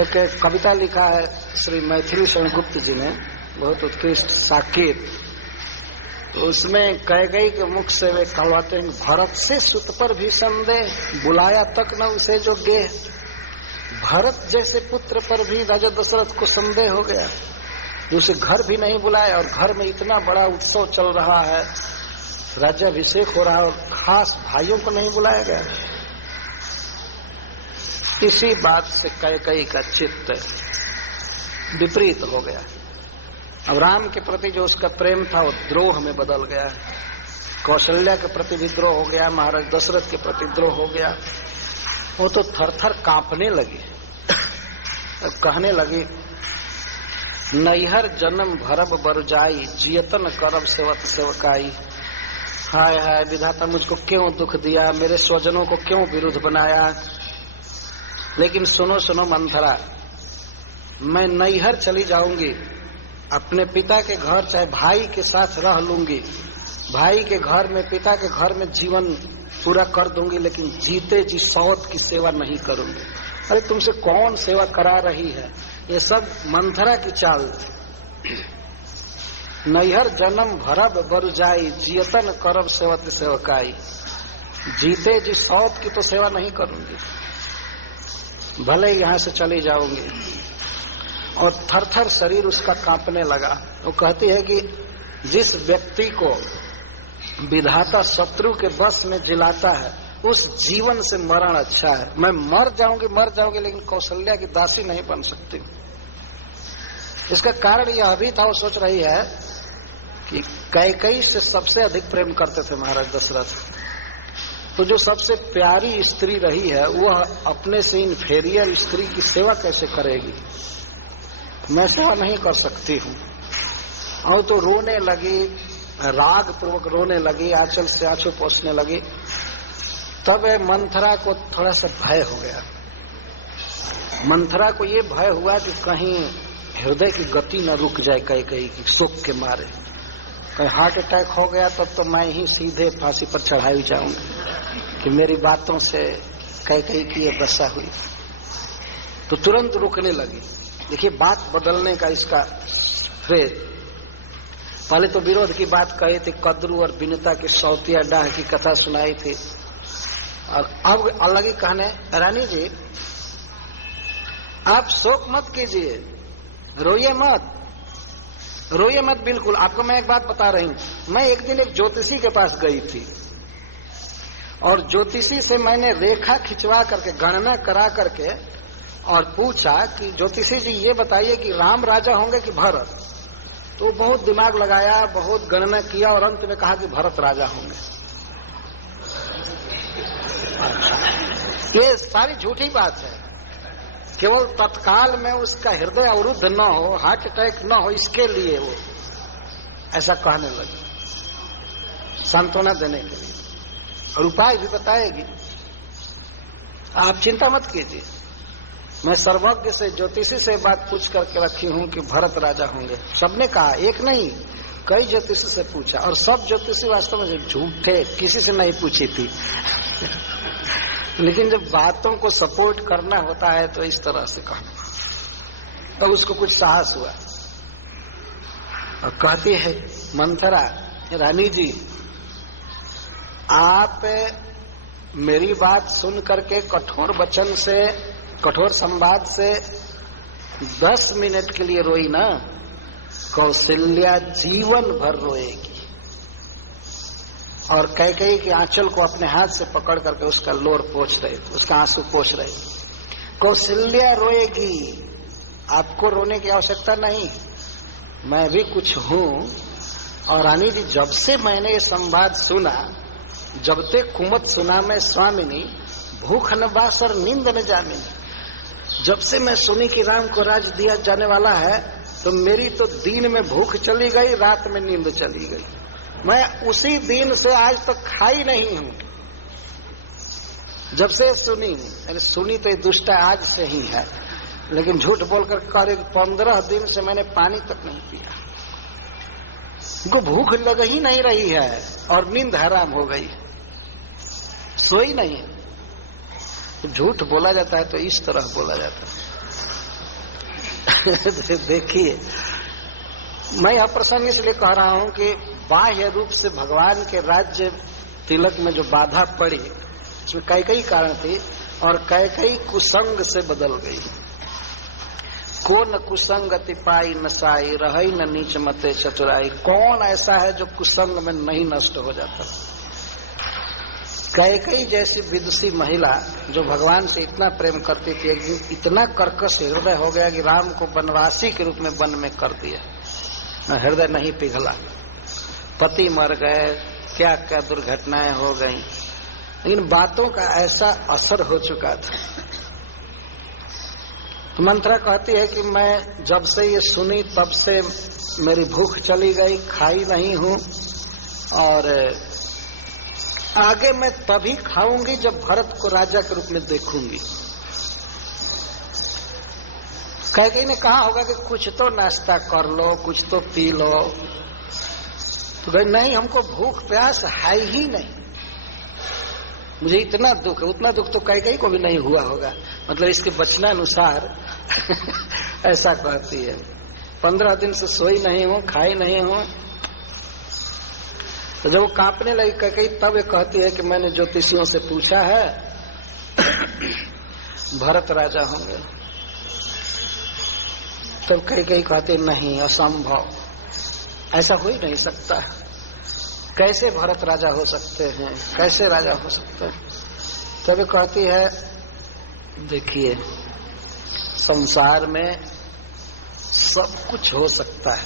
एक कविता लिखा है श्री मैथिली शरण गुप्त जी ने, बहुत उत्कृष्ट साकेत। तो उसमें कैकेयी के मुख से वे कहलाते हैं, भरत से सुत पर भी संदेह, बुलाया तक न उसे जो गेह। भरत जैसे पुत्र पर भी राजा दशरथ को संदेह हो गया, उसे घर भी नहीं बुलाया, और घर में इतना बड़ा उत्सव चल रहा है, राज्याभिषेक हो रहा है, और खास भाइयों को नहीं बुलाया गया। इसी बात से कैकेयी का चित्त विपरीत हो गया। अब राम के प्रति जो उसका प्रेम था वो द्रोह में बदल गया। कौशल्या के प्रति भी द्रोह हो गया, महाराज दशरथ के प्रति द्रोह हो गया। वो तो थर थर कांपने लगी, कहने लगी, नैहर जन्म भरब बरजाई, जियतन करब सेवत सेवकाई। हाय हाय विधाता, मुझको क्यों दुख दिया, मेरे स्वजनों को क्यों विरुद्ध बनाया। लेकिन सुनो सुनो मंथरा, मैं नैहर चली जाऊंगी, अपने पिता के घर चाहे भाई के साथ रह लूंगी, भाई के घर में, पिता के घर में जीवन पूरा कर दूंगी, लेकिन जीते जी सौत की सेवा नहीं करूंगी। अरे तुमसे कौन सेवा करा रही है? ये सब मंथरा की चाल। नैहर जन्म भरब बरजाई, जियतन करब सेवत सेवकाई। जीते जी सौत की तो सेवा नहीं करूंगी, भले यहां से चली जाऊंगी। और थर थर शरीर उसका कांपने लगा। वो कहती है कि जिस व्यक्ति को विधाता शत्रु के बस में जिलाता है, उस जीवन से मरण अच्छा है। मैं मर जाऊंगी, लेकिन कौशल्या की दासी नहीं बन सकती। इसका कारण यह भी था, वो सोच रही है कि कैकेयी से सबसे अधिक प्रेम करते थे महाराज दशरथ, तो जो सबसे प्यारी स्त्री रही है वह अपने से इन्फेरियर स्त्री की सेवा कैसे करेगी, मैं सेवा नहीं कर सकती हूँ। और तो रोने लगी, राग पूर्वक रोने लगी, आंचल से आंसू पोंछने लगी। तब मंथरा को थोड़ा सा भय हो गया। मंथरा को ये भय हुआ कि कहीं हृदय की गति न रुक जाए कैकेयी की शोक के मारे, कहीं हार्ट अटैक हो गया तब तो मैं ही सीधे फांसी पर चढ़ाई जाऊंगी कि मेरी बातों से कैकेयी की ये दशा हुई। तो तुरंत रुकने लगी। देखिए बात बदलने का इसका फ्रेज। पहले तो विरोध की बात कही थी, कद्रू और विनता की सौतिया डाह की कथा सुनाई थी, और अब अलग ही कहने, रानी जी आप शोक मत कीजिए, रोइए मत, रोइए मत बिल्कुल। आपको मैं एक बात बता रही हूं, मैं एक दिन एक ज्योतिषी के पास गई थी और ज्योतिषी से मैंने रेखा खिंचवा करके, गणना करा करके और पूछा कि ज्योतिषी जी ये बताइए कि राम राजा होंगे कि भरत। तो बहुत दिमाग लगाया, बहुत गणना किया और अंत में कहा कि भरत राजा होंगे। ये सारी झूठी बात है। केवल तत्काल में उसका हृदय अवरुद्ध न हो, हार्ट अटैक न हो, इसके लिए वो ऐसा कहने लगे, सांत्वना देने के लिए, और उपाय भी बताएगी। आप चिंता मत कीजिए, मैं सर्वज्ञ से, ज्योतिषी से बात पूछ करके रखी हूं कि भरत राजा होंगे। सबने कहा, एक नहीं कई ज्योतिषी से पूछा, और सब ज्योतिषी वास्तव में झूठे, किसी से नहीं पूछी थी। लेकिन जब बातों को सपोर्ट करना होता है तो इस तरह से कहना, तो उसको कुछ साहस हुआ और कहती है मंथरा, रानी जी आप मेरी बात सुन करके कठोर वचन से, कठोर संवाद से 10 मिनट के लिए रोई ना, कौशल्या जीवन भर रोएगी। और कैकेयी के आंचल को अपने हाथ से पकड़ करके उसका लोर पोंछ रही, उसका आंसू पोंछ रही। कौशल्या रोएगी, आपको रोने की आवश्यकता नहीं, मैं भी कुछ हूं। और रानी जी जब से मैंने ये संवाद सुना, जब ते कुमत सुना मैं स्वामिनी, भूख न बासर नींद न जामिनी। जब से मैं सुनी कि राम को राज दिया जाने वाला है, तो मेरी तो दिन में भूख चली गई, रात में नींद चली गई। मैं उसी दिन से आज तक खाई नहीं हूं, जब से सुनी। अरे सुनी तो ये दुष्टा आज से ही है, लेकिन झूठ बोलकर करीब 15 दिन से मैंने पानी तक नहीं पिया। उनको भूख लग ही नहीं रही है और नींद हराम हो गई, सोई नहीं है। झूठ बोला जाता है तो इस तरह बोला जाता है। देखिए, मैं यह प्रसंग इसलिए कह रहा हूं कि बाह्य रूप से भगवान के राज्य तिलक में जो बाधा पड़ी, उसमें कई कारण थी, और कई कुसंग से बदल गई। को न कुसंगति पाई नसाई, रही न नीच मते चतुराई। कौन ऐसा है जो कुसंग में नहीं नष्ट हो जाता? कैकेयी जैसी विदुषी महिला जो भगवान से इतना प्रेम करती थी, एक दिन इतना कर्कश हृदय हो गया कि राम को वनवासी के रूप में वन में कर दिया। हृदय नहीं पिघला, पति मर गए, क्या क्या दुर्घटनाएं हो गई, लेकिन बातों का ऐसा असर हो चुका था। तो मंथरा कहती है कि मैं जब से ये सुनी तब से मेरी भूख चली गई, खाई नहीं हूं, और आगे मैं तभी खाऊंगी जब भरत को राजा के रूप में देखूंगी। कैकेयी ने कहा होगा कि कुछ तो नाश्ता कर लो, कुछ तो पी लो। तो भाई नहीं, हमको भूख प्यास है ही नहीं, मुझे इतना दुख है। उतना दुख तो कैकेयी को भी नहीं हुआ होगा, मतलब इसके वचनानुसार ऐसा कहती है। 15 दिन से सोई नहीं हूं, खाई नहीं हूं। तो जब वो कांपने लगी कैकेयी, तब ये कहती है कि मैंने ज्योतिषियों से पूछा है, भरत राजा होंगे। तब कैकेयी कहते नहीं, असंभव, ऐसा हो ही नहीं सकता। कैसे भरत राजा हो सकते हैं, कैसे राजा हो सकते हैं? तब कहती है, देखिए संसार में सब कुछ हो सकता है।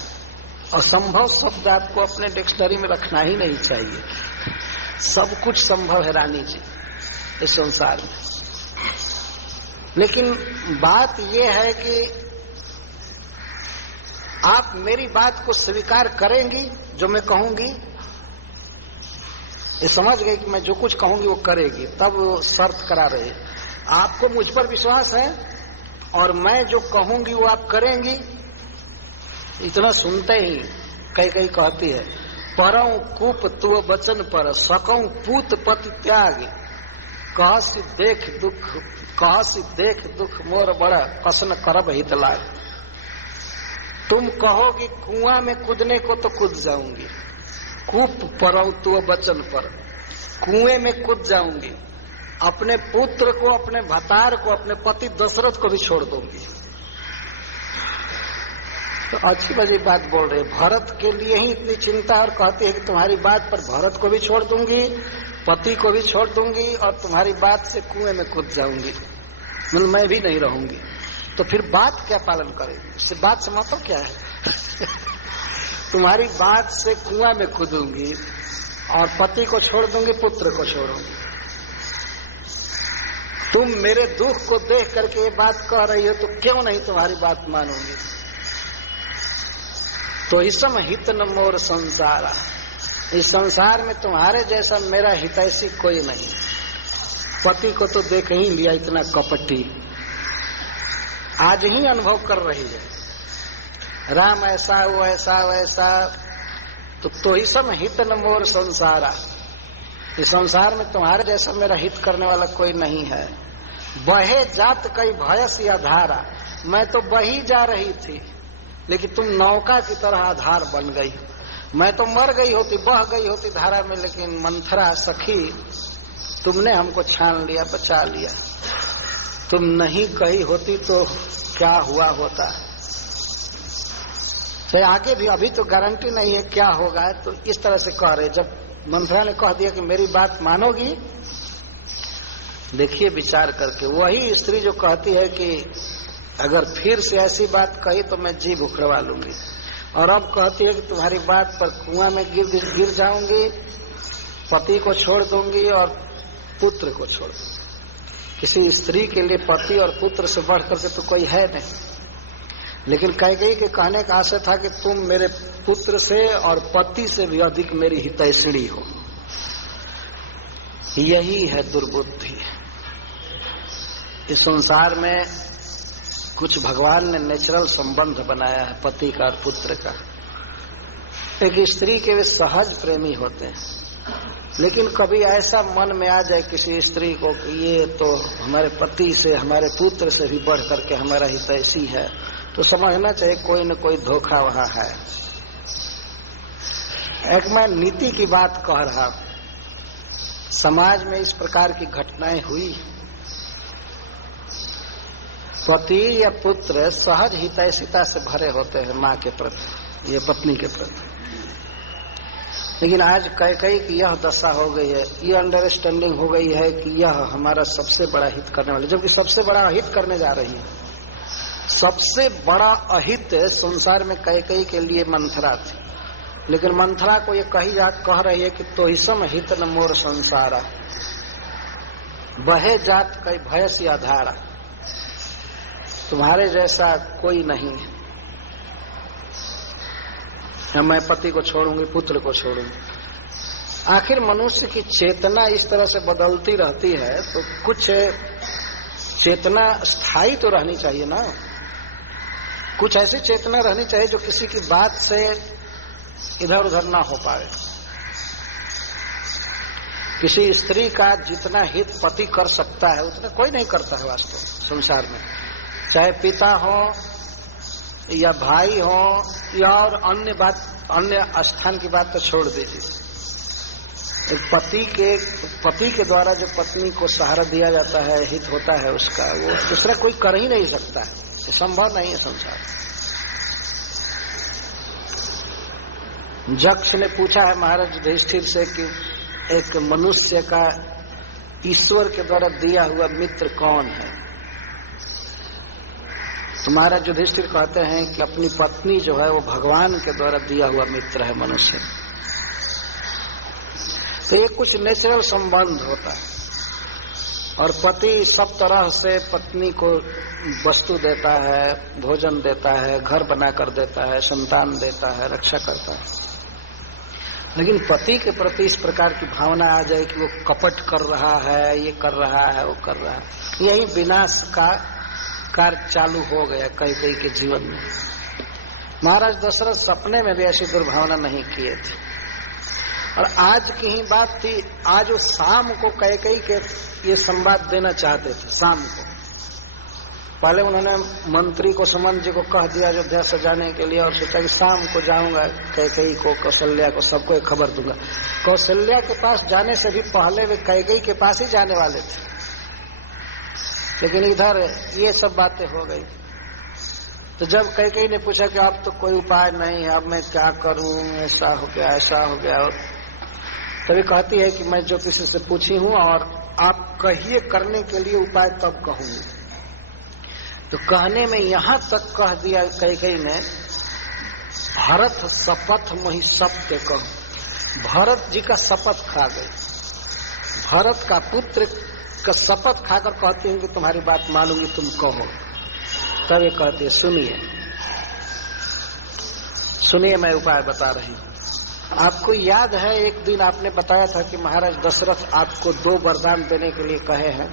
असंभव शब्द आपको अपने डिक्शनरी में रखना ही नहीं चाहिए। सब कुछ संभव है रानी जी इस संसार में। लेकिन बात यह है कि आप मेरी बात को स्वीकार करेंगी जो मैं कहूंगी। ये समझ गए कि मैं जो कुछ कहूंगी वो करेगी, तब शर्त करा रहे। आपको मुझ पर विश्वास है और मैं जो कहूंगी वो आप करेंगी। इतना सुनते ही कई कहती है, परऊं कूप तुव बचन पर सकऊं पूत पति त्याग, कहसी देख दुख मोर बड़ा कसन करब हित लाग। तुम कहोगी कुआं में कूदने को तो कूद जाऊंगी, कूप परऊं तुव बचन पर, कुएं में कूद जाऊंगी। अपने पुत्र को, अपने भतार को, अपने पति दशरथ को भी छोड़ दूंगी। तो अच्छी बड़ी बात बोल रहे। भरत के लिए ही इतनी चिंता और कहती है कि तुम्हारी बात पर भरत को भी छोड़ दूंगी, पति को भी छोड़ दूंगी और तुम्हारी बात से कुएं में कूद जाऊंगी, मतलब मैं भी नहीं रहूंगी। तो फिर बात क्या पालन करेगी? इससे बात से मतलब क्या है? तुम्हारी बात से कुआं में कूदूंगी और पति को छोड़ दूंगी, पुत्र को छोड़ूंगी। तुम मेरे दुख को देख करके ये बात कह रही हो तो क्यों नहीं तुम्हारी बात मानूंगी। तो इसम हित न मोर संसारा, इस संसार में तुम्हारे जैसा मेरा हितैषी कोई नहीं। पति को तो देख ही लिया, इतना कपटी, आज ही अनुभव कर रही है। राम ऐसा वो ऐसा वैसा, तो इसम हित न मोर संसारा, इस संसार में तुम्हारे जैसा मेरा हित करने वाला कोई नहीं है। बहे जात कई भयस या धारा, मैं तो बही जा रही थी लेकिन तुम नौका की तरह आधार बन गई। मैं तो मर गई होती, बह गई होती धारा में, लेकिन मंथरा सखी तुमने हमको छान लिया, बचा लिया। तुम नहीं कही होती तो क्या हुआ होता। तो आगे भी अभी तो गारंटी नहीं है क्या होगा। तो इस तरह से कह रहे। जब मंथरा ने कह दिया कि मेरी बात मानोगी, देखिए विचार करके, वही स्त्री जो कहती है कि अगर फिर से ऐसी बात कही तो मैं जी उखड़वा लूंगी, और अब कहती है कि तुम्हारी बात पर कुआं में गिर जाऊंगी, पति को छोड़ दूंगी और पुत्र को छोड़ दूंगी। किसी स्त्री के लिए पति और पुत्र से बढ़ करके तो कोई है नहीं। लेकिन कैकेयी के कहने का आशय था कि तुम मेरे पुत्र से और पति से भी अधिक मेरी हितैषिणी हो। यही है दुर्बुद्धि। इस संसार में कुछ भगवान ने नेचुरल संबंध बनाया है पति का और पुत्र का। एक स्त्री के वे सहज प्रेमी होते हैं, लेकिन कभी ऐसा मन में आ जाए किसी स्त्री को कि ये तो हमारे पति से, हमारे पुत्र से भी बढ़ करके हमारा हितैषी है, तो समझना चाहिए कोई न कोई धोखा वहां है। एक मैं नीति की बात कह रहा, समाज में इस प्रकार की घटनाएं हुई। पति या पुत्र सहज हितैषिता से भरे होते हैं माँ के प्रति, ये पत्नी के प्रति। लेकिन आज कैकेयी की यह दशा हो गई है, ये अंडरस्टैंडिंग हो गई है कि यह हमारा सबसे बड़ा हित करने वाले, जबकि सबसे बड़ा अहित करने जा रही है। सबसे बड़ा अहित संसार में कैकेयी के लिए मंथरा थी, लेकिन मंथरा को ये कह रही है कि तो इसम हित न मोर संसारा, बहे जात कई भयस या धारा, तुम्हारे जैसा कोई नहीं है। मैं पति को छोड़ूंगी, पुत्र को छोड़ूंगी। आखिर मनुष्य की चेतना इस तरह से बदलती रहती है, तो कुछ चेतना स्थायी तो रहनी चाहिए ना। कुछ ऐसी चेतना रहनी चाहिए जो किसी की बात से इधर उधर ना हो पाए। किसी स्त्री का जितना हित पति कर सकता है उतना कोई नहीं करता है वास्तव संसार में। चाहे पिता हो या भाई हो या और अन्य स्थान की बात तो छोड़ दीजिए। पति के द्वारा जो पत्नी को सहारा दिया जाता है, हित होता है उसका, वो दूसरा कोई कर ही नहीं सकता है। ये संभव नहीं है संसार। जक्ष ने पूछा है महाराज युधिष्ठिर से कि एक मनुष्य का ईश्वर के द्वारा दिया हुआ मित्र कौन है। तो महाराज युधिष्ठिर कहते हैं कि अपनी पत्नी जो है वो भगवान के द्वारा दिया हुआ मित्र है मनुष्य। तो ये कुछ नेचुरल संबंध होता है, और पति सब तरह से पत्नी को वस्तु देता है, भोजन देता है, घर बनाकर देता है, संतान देता है, रक्षा करता है। लेकिन पति के प्रति इस प्रकार की भावना आ जाए कि वो कपट कर रहा है, ये कर रहा है, वो कर रहा है, यही विनाश का कार्य चालू हो गया कैकेयी के जीवन में। महाराज दशरथ सपने में भी ऐसी दुर्भावना नहीं किए थे। और आज की ही बात थी, आज वो शाम को कैकेयी के ये संवाद देना चाहते थे। शाम को पहले उन्होंने मंत्री को, सुमंत जी को कह दिया अयोध्या सजाने के लिए, और सोचा कि शाम को जाऊंगा कैकेयी को, कौशल्या को, सबको एक खबर दूंगा। कौशल्या के पास जाने से भी पहले वे कैकेयी के पास ही जाने वाले थे, लेकिन इधर ये सब बातें हो गई। तो जब कैकेयी ने पूछा कि अब तो कोई उपाय नहीं है, अब मैं क्या करूं, ऐसा हो गया, ऐसा हो गया, तभी कहती है कि मैं जो किसी से पूछी हूं और आप कहिए करने के लिए उपाय तब कहूंगी। तो कहने में यहां तक कह दिया कैकेयी ने, भरत शपथ मही सत्य कहूं। भरत जी का शपथ खा गई, भरत का पुत्र का शपथ खाकर कहती हूँ कि तुम्हारी बात मानूंगी, तुम कहो। तब ये कहती है सुनिए सुनिए, मैं उपाय बता रही हूँ। आपको याद है एक दिन आपने बताया था कि महाराज दशरथ आपको 2 वरदान देने के लिए कहे हैं,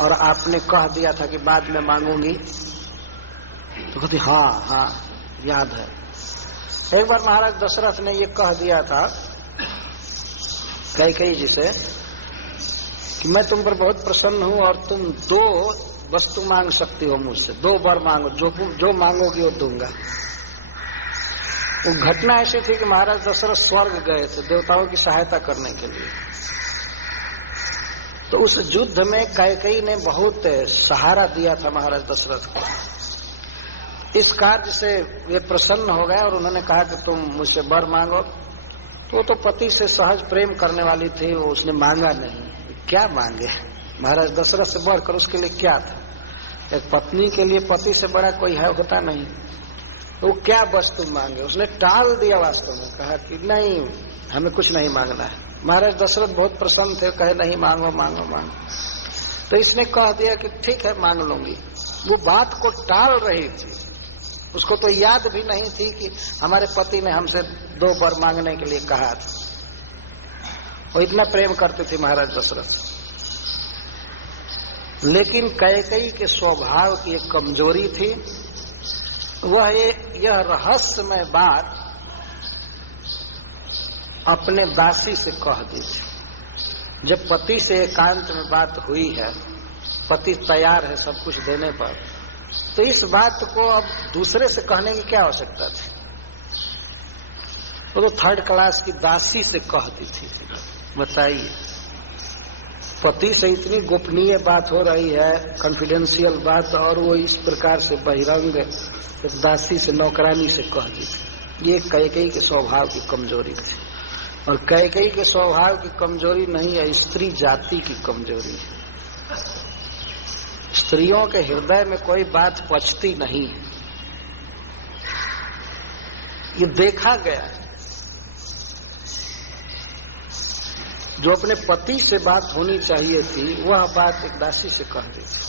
और आपने कह दिया था कि बाद में मांगूंगी। तो कहती हाँ हाँ याद है। एक बार महाराज दशरथ ने ये कह दिया था कैकेयी जी से कि मैं तुम पर बहुत प्रसन्न हूं और तुम 2 वस्तु मांग सकती हो मुझसे, 2 वर मांगो, जो मांगोगी वो दूंगा। वो घटना ऐसी थी कि महाराज दशरथ स्वर्ग गए थे देवताओं की सहायता करने के लिए। तो उस युद्ध में कैकेयी ने बहुत सहारा दिया था महाराज दशरथ को। इस कार्य से वे प्रसन्न हो गए और उन्होंने कहा कि तुम मुझसे वर मांगो। तो तो पति से सहज प्रेम करने वाली थी, वो उसने मांगा नहीं। क्या मांगे महाराज दशरथ से बढ़कर उसके लिए क्या था? एक पत्नी के लिए पति से बड़ा कोई है होता नहीं। तो वो क्या वस्तु मांगे, उसने टाल दिया। वास्तव में कहा कि नहीं, हमें कुछ नहीं मांगना है। महाराज दशरथ बहुत प्रसन्न थे, कहे नहीं मांगो मांगो मांगो। तो इसने कह दिया कि ठीक है मांग लूंगी। वो बात को टाल रही थी, उसको तो याद भी नहीं थी कि हमारे पति ने हमसे 2 वर मांगने के लिए कहा था। वो इतना प्रेम करते थे महाराज दशरथ। लेकिन कैकेयी के स्वभाव की एक कमजोरी थी, वह यह रहस्यमय बात अपने दासी से कह दी थी। जब पति से एकांत में बात हुई है, पति तैयार है सब कुछ देने पर, तो इस बात को अब दूसरे से कहने की क्या आवश्यकता थी? वो तो 3rd क्लास की दासी से कह दी थी। बताइए, पति से इतनी गोपनीय बात हो रही है, कॉन्फिडेंशियल बात, और वो इस प्रकार से बहिरंग एक दासी से, नौकरानी से कह दी थी। ये कैकेयी के स्वभाव की कमजोरी थी। और कैकेयी के स्वभाव की कमजोरी नहीं है, स्त्री जाति की कमजोरी है। स्त्रियों के हृदय में कोई बात पचती नहीं है, ये देखा गया है। जो अपने पति से बात होनी चाहिए थी, वह बात एक दासी से कह दी थी,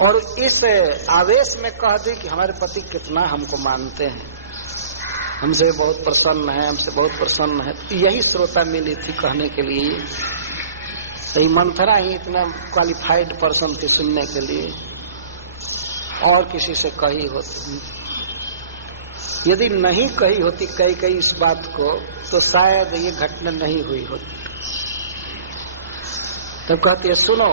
और इस आवेश में कह दी कि हमारे पति कितना हमको मानते हैं, हमसे बहुत प्रसन्न है, हमसे बहुत प्रसन्न है। यही श्रोता मिली थी कहने के लिए। तो मंथरा ही इतना क्वालिफाइड पर्सन थी सुनने के लिए, और किसी से कही होती। यदि नहीं कही होती कैकेयी इस बात को, तो शायद ये घटना नहीं हुई होती। तब कहती है सुनो,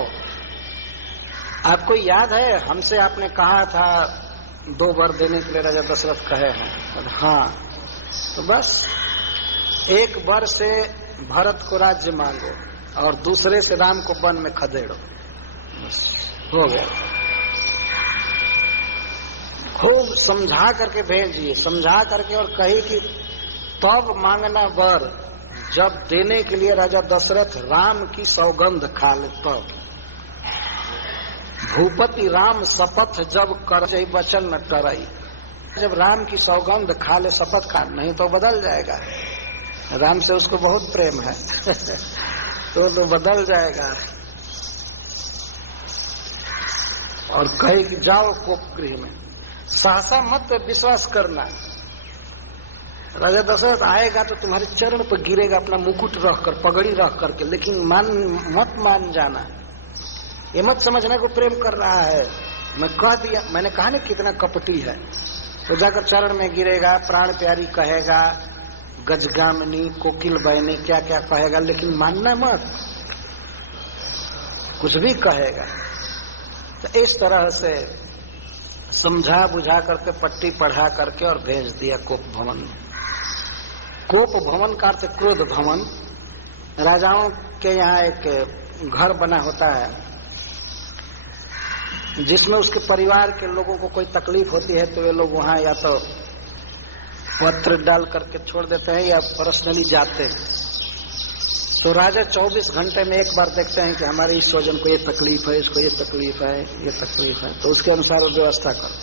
आपको याद है हमसे आपने कहा था 2 वर देने के लिए राजा दशरथ कहे हैं? हाँ। तो बस एक वर से भरत को राज्य मांगो और दूसरे से राम को वन में खदेड़ो, बस हो गया। खूब समझा करके भेजिए, समझा करके, और कही कि तब मांगना वर जब देने के लिए राजा दशरथ राम की सौगंध खा ले, तब भूपति राम शपथ जब कर वचन न टरई। जब राम की सौगंध खा ले, शपथ खा, नहीं तो बदल जाएगा। राम से उसको बहुत प्रेम है तो बदल जाएगा। और कहे कि जाओ कोप गृह में, सहसा मत विश्वास करना। राजा दशरथ आएगा तो तुम्हारे चरण पर गिरेगा, अपना मुकुट रखकर, पगड़ी रख करके, लेकिन मत मान जाना। ये मत समझना को प्रेम कर रहा है। मैं कह दिया, मैंने कहा ना कितना कपटी है। तो जाकर चरण में गिरेगा, प्राण प्यारी कहेगा, गजगामिनी, कोकिल बहनी, क्या क्या कहेगा, लेकिन मानना मत, कुछ भी कहेगा। तो इस तरह से समझा बुझा करके, पट्टी पढ़ा करके और भेज दिया कोप भवन में। कोप भवन का अर्थ क्रोध भवन। राजाओं के यहाँ एक घर बना होता है जिसमें उसके परिवार के लोगों को कोई तकलीफ होती है तो वे लोग वहां या तो पत्र डाल करके छोड़ देते हैं या पर्सनली जाते हैं। तो राजा 24 घंटे में एक बार देखते हैं कि हमारे इस स्वजन को ये तकलीफ है, इसको ये तकलीफ है, ये तकलीफ है, तो उसके अनुसार व्यवस्था करो।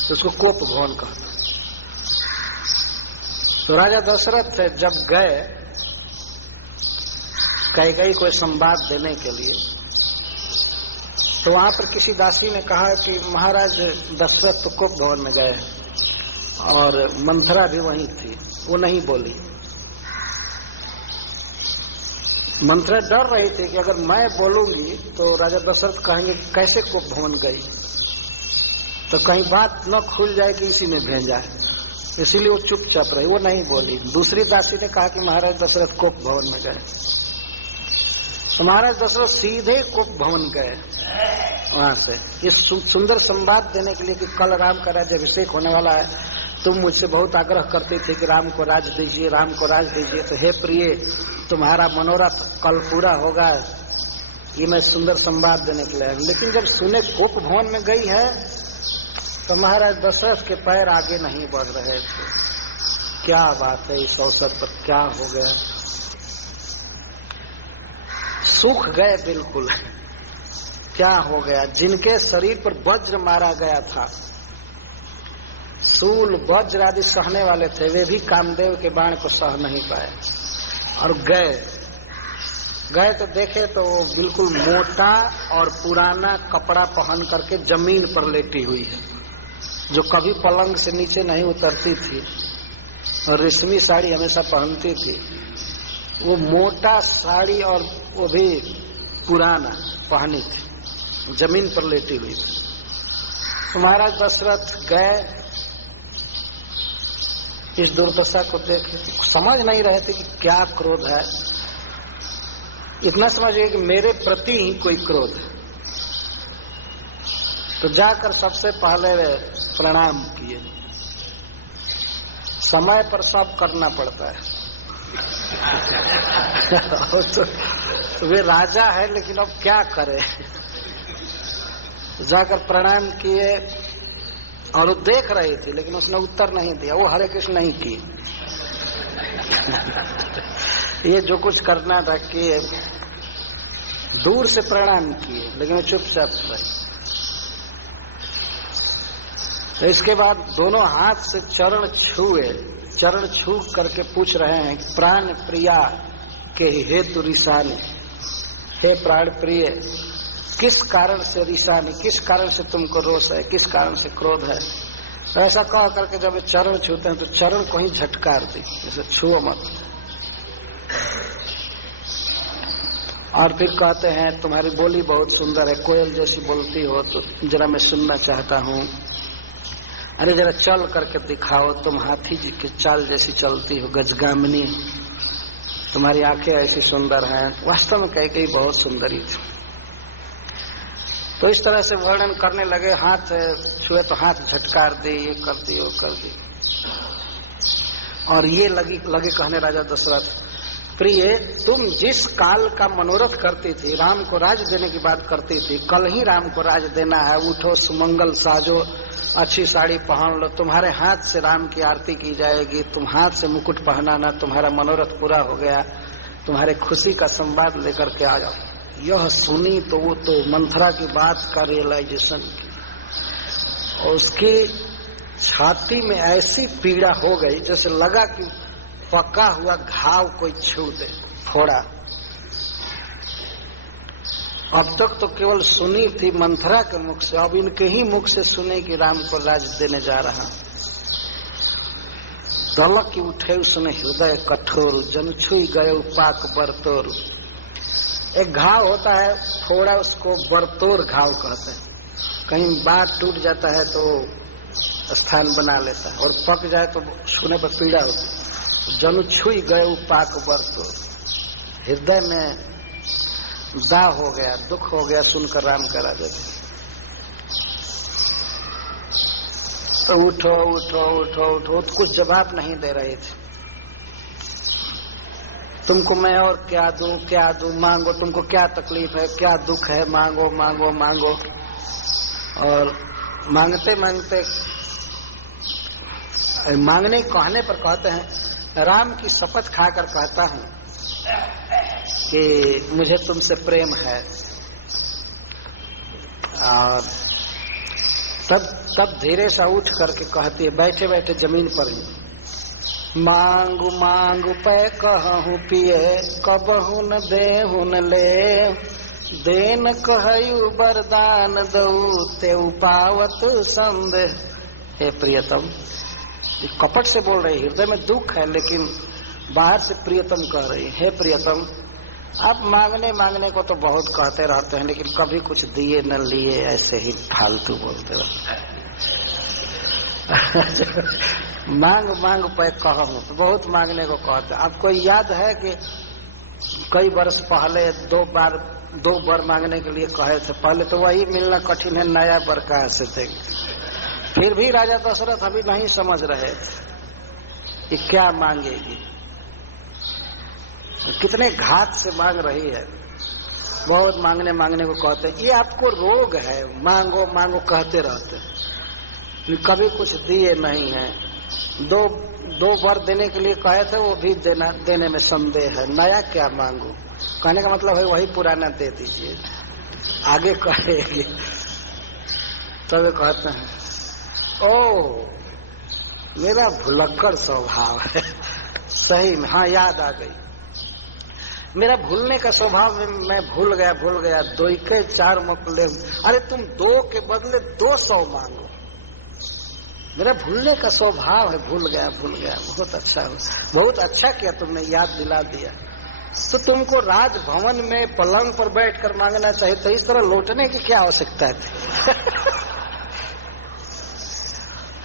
तो उसको कोप भवन कहते हैं। तो राजा दशरथ जब गए कैकेयी को संवाद देने के लिए, तो वहां पर किसी दासी ने कहा कि महाराज दशरथ तो कोप भवन में गए और मंथरा भी वहीं थी, वो नहीं बोली। मंथरा डर रही थी कि अगर मैं बोलूंगी तो राजा दशरथ कहेंगे कैसे कोप भवन गई, तो कहीं बात न खुल जाए कि इसी ने भेजा है, इसीलिए वो चुपचाप रही, वो नहीं बोली। दूसरी दासी ने कहा कि महाराज दशरथ कोप भवन में गए। तो महाराज दशरथ सीधे कोप भवन गए वहां से, इस सुंदर संवाद देने के लिए कि कल राम का राज्य अभिषेक होने वाला है, तुम मुझसे बहुत आग्रह करते थे कि राम को राज दीजिए, राम को राज दीजिए, तो हे प्रिय, तुम्हारा मनोरथ कल पूरा होगा, ये मैं सुंदर संवाद देने के लिए। लेकिन जब सुने कोप भवन में गई है तो महाराज दशरथ के पैर आगे नहीं बढ़ रहे थे। क्या बात है, इस अवसर पर क्या हो गया, सूख गए बिल्कुल। क्या हो गया, जिनके शरीर पर वज्र मारा गया था, सूल वज्र आदि सहने वाले थे, वे भी कामदेव के बाण को सह नहीं पाए और गए तो देखे तो वो बिल्कुल मोटा और पुराना कपड़ा पहन करके जमीन पर लेटी हुई है, जो कभी पलंग से नीचे नहीं उतरती थी और रेशमी साड़ी हमेशा पहनती थी। वो मोटा साड़ी और वो भी पुराना पहनी थी, जमीन पर लेटी हुई थी। तो महाराज दशरथ गए, इस दुर्दशा को देख समझ नहीं रहे थे कि क्या क्रोध है। इतना समझिए कि मेरे प्रति ही कोई क्रोध है। तो जाकर सबसे पहले वे प्रणाम किए। समय पर सब करना पड़ता है तो वे राजा है, लेकिन अब क्या करे। जाकर प्रणाम किए और वो देख रही थी, लेकिन उसने उत्तर नहीं दिया, वो हरे कृष्ण नहीं की। ये जो कुछ करना था किए, दूर से प्रणाम किए, लेकिन वो चुपचाप रही। तो इसके बाद दोनों हाथ से चरण छुए, चरण छू करके पूछ रहे हैं, प्राण प्रिया के हेतु रिसानी, हे प्राण प्रिय, किस कारण से रिसानी, किस कारण से तुमको रोष है, किस कारण से क्रोध है। तो ऐसा कह करके जब चरण छूते हैं तो चरण को ही झटकार दी, जैसे छुओ मत। और फिर कहते हैं, तुम्हारी बोली बहुत सुंदर है, कोयल जैसी बोलती हो, तो जरा मैं सुनना चाहता हूँ। अरे जरा चल करके दिखाओ, तुम हाथी जी की चाल जैसी चलती हो, गजगामिनी, तुम्हारी आंखें ऐसी सुंदर हैं। वास्तव में कैकेयी बहुत सुंदरी थी। तो इस तरह से वर्णन करने लगे, हाथ छुए तो हाथ झटकार दे, ये कर दी, वो कर दी। और ये लगे कहने राजा दशरथ, प्रिय, तुम जिस काल का मनोरथ करती थी, राम को राज देने की बात करती थी, कल ही राम को राज देना है, उठो, सुमंगल साजो, अच्छी साड़ी पहन लो, तुम्हारे हाथ से राम की आरती की जाएगी, तुम हाथ से मुकुट पहनाना, तुम्हारा मनोरथ पूरा हो गया, तुम्हारे खुशी का संवाद लेकर के आ जाओ। यह सुनी तो वो तो मंथरा की बात का रियलाइजेशन, और उसकी छाती में ऐसी पीड़ा हो गई जैसे लगा कि पका हुआ घाव कोई छू दे, फोड़ा। अब तक तो केवल सुनी थी मंथरा के मुख से, अब इनके ही मुख से सुने कि राम को राज देने जा रहा। दलक की उठे उसने हृदय कठोर, जन छुई गए पाक बरतोर। एक घाव होता है फोड़ा, उसको बरतोर घाव कहते हैं। कहीं बात टूट जाता है तो स्थान बना लेता है, और पक जाए तो छूने पर पीड़ा होती है। जन छुई गए पाक बरतोर, हृदय में दा हो गया, दुख हो गया सुनकर राम का राजा। तो उठो उठो उठो उठो, तो कुछ जवाब नहीं दे रहे थे। तुमको मैं और क्या दूं, मांगो, तुमको क्या तकलीफ है, क्या दुख है, मांगो मांगो मांगो। और मांगते मांगते, मांगने कहने पर कहते हैं, राम की शपथ खाकर कहता हूं कि मुझे तुमसे प्रेम है। और तब धीरे सा उठ करके कहती है, बैठे बैठे जमीन पर ही, मांगू मांगू पै कहूं पिए, कबहू न देहू न ले, देन कहयु वरदान दऊ, तेऊ पावत संदेह। हे प्रियतम, कपट से बोल रही, हृदय में दुख है लेकिन बाहर से प्रियतम कह रही। हे प्रियतम, आप मांगने मांगने को तो बहुत कहते रहते हैं, लेकिन कभी कुछ दिए न लिए, ऐसे ही फालतू बोलते रहते हैं। मांग मांग पे कहूं, तो बहुत मांगने को कहते हैं। आपको याद है कि कई वर्ष पहले दो बार मांगने के लिए कहे थे। पहले तो वही मिलना कठिन है, नया वर कहां से देंगे। फिर भी राजा दशरथ अभी नहीं समझ रहे थे कि क्या मांगेगी, कितने घात से मांग रही है। बहुत मांगने मांगने को कहते हैं। ये आपको रोग है, मांगो मांगो कहते रहते हैं, कभी कुछ दिए नहीं है। दो वर देने के लिए कहे थे, वो भी देने में संदेह है। नया क्या मांगो, कहने का मतलब है वही पुराना दे दीजिए, आगे कहेगी। तब कहते हैं, ओ मेरा भुलक्कड़ स्वभाव है। सही में, हाँ याद आ गई, मेरा भूलने का स्वभाव में मैं भूल गया। दो के चार मुकले, अरे तुम 2 के बदले 200 मांगो। मेरा भूलने का स्वभाव है, भूल गया। बहुत अच्छा किया तुमने याद दिला दिया। तो तुमको राजभवन में पलंग पर बैठकर मांगना चाहिए, तो इस तरह लौटने की क्या आवश्यकता है?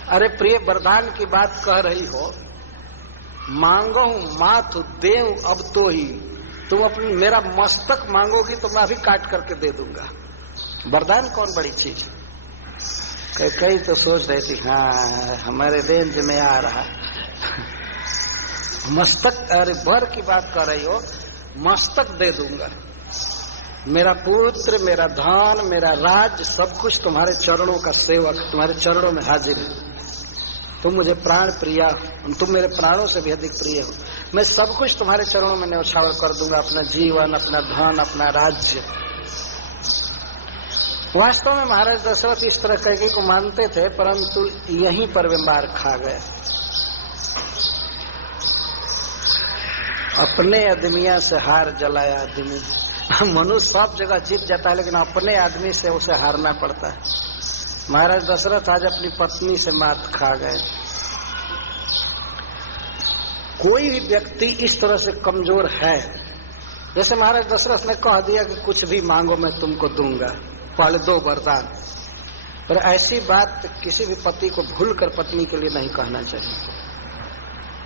अरे प्रिय, वरदान की बात कह रही हो, मांगो माथ देव अब तो ही, तुम अपनी मेरा मस्तक मांगोगी तो मैं अभी काट करके दे दूंगा। वरदान कौन बड़ी चीज। कई तो सोच रही थी, हाँ हमारे रेंज में आ रहा। मस्तक, अरे वर की बात कर रही हो, मस्तक दे दूंगा। मेरा पुत्र, मेरा धन, मेरा राज्य, सब कुछ तुम्हारे चरणों का सेवक, तुम्हारे चरणों में हाजिर है। तुम मुझे प्राण प्रिया, तुम मेरे प्राणों से भी अधिक प्रिय हो। मैं सब कुछ तुम्हारे चरणों में न्यौछावर कर दूंगा, अपना जीवन, अपना धन, अपना राज्य। वास्तव में महाराज दशरथ इस तरह कैकेयी को मानते थे, परंतु यहीं पर वे मार खा गए। अपने आदमिया से हार जलाया आदमी। मनुष्य सब जगह जीत जाता है, लेकिन अपने आदमी से उसे हारना पड़ता है। महाराज दशरथ आज अपनी पत्नी से मात खा गए। कोई भी व्यक्ति इस तरह से कमजोर है, जैसे महाराज दशरथ ने कह दिया कि कुछ भी मांगो मैं तुमको दूंगा, पहले 2 वरदान। पर ऐसी बात किसी भी पति को भूलकर पत्नी के लिए नहीं कहना चाहिए।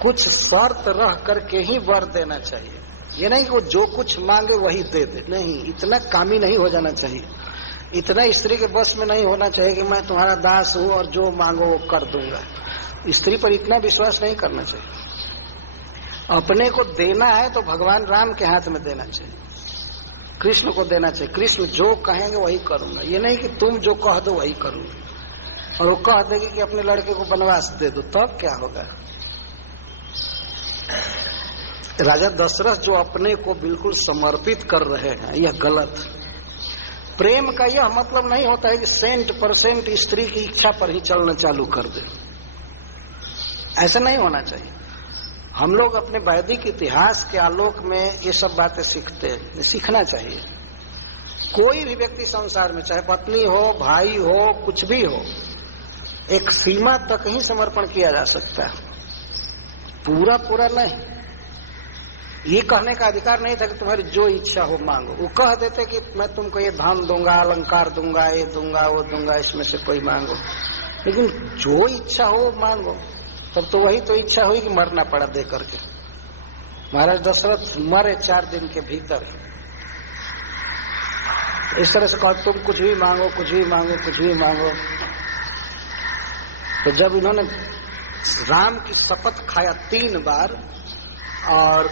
कुछ शर्त रह करके ही वर देना चाहिए। ये नहीं कि वो जो कुछ मांगे वही दे दे, नहीं, इतना कामी नहीं हो जाना चाहिए। इतना स्त्री के बस में नहीं होना चाहिए कि मैं तुम्हारा दास हूं और जो मांगो वो कर दूंगा। स्त्री पर इतना विश्वास नहीं करना चाहिए। अपने को देना है तो भगवान राम के हाथ में देना चाहिए, कृष्ण को देना चाहिए। कृष्ण जो कहेंगे वही करूंगा, ये नहीं कि तुम जो कह दो वही करूंगा। और वो कह देगी कि अपने लड़के को वनवास दे दो, तब क्या होगा? राजा दशरथ जो अपने को बिल्कुल समर्पित कर रहे हैं, यह गलत। प्रेम का यह मतलब नहीं होता है कि 100% स्त्री की इच्छा पर ही चलना चालू कर दे, ऐसा नहीं होना चाहिए। हम लोग अपने वैदिक इतिहास के आलोक में ये सब बातें सीखते हैं, सीखना चाहिए। कोई भी व्यक्ति संसार में, चाहे पत्नी हो, भाई हो, कुछ भी हो, एक सीमा तक ही समर्पण किया जा सकता है, पूरा पूरा नहीं। ये कहने का अधिकार नहीं था कि तुम्हारी जो इच्छा हो मांगो। वो कह देते कि मैं तुमको ये धन दूंगा, अलंकार दूंगा, ये दूंगा, वो दूंगा, इसमें से कोई मांगो। लेकिन जो इच्छा हो मांगो। तब तो वही तो इच्छा हुई कि मरना पड़ा दे करके। महाराज दशरथ मरे 4 दिन के भीतर। इस तरह से कहा तुम कुछ भी मांगो, कुछ भी मांगो, कुछ भी मांगो। तो जब इन्होंने राम की शपथ खाया 3 बार और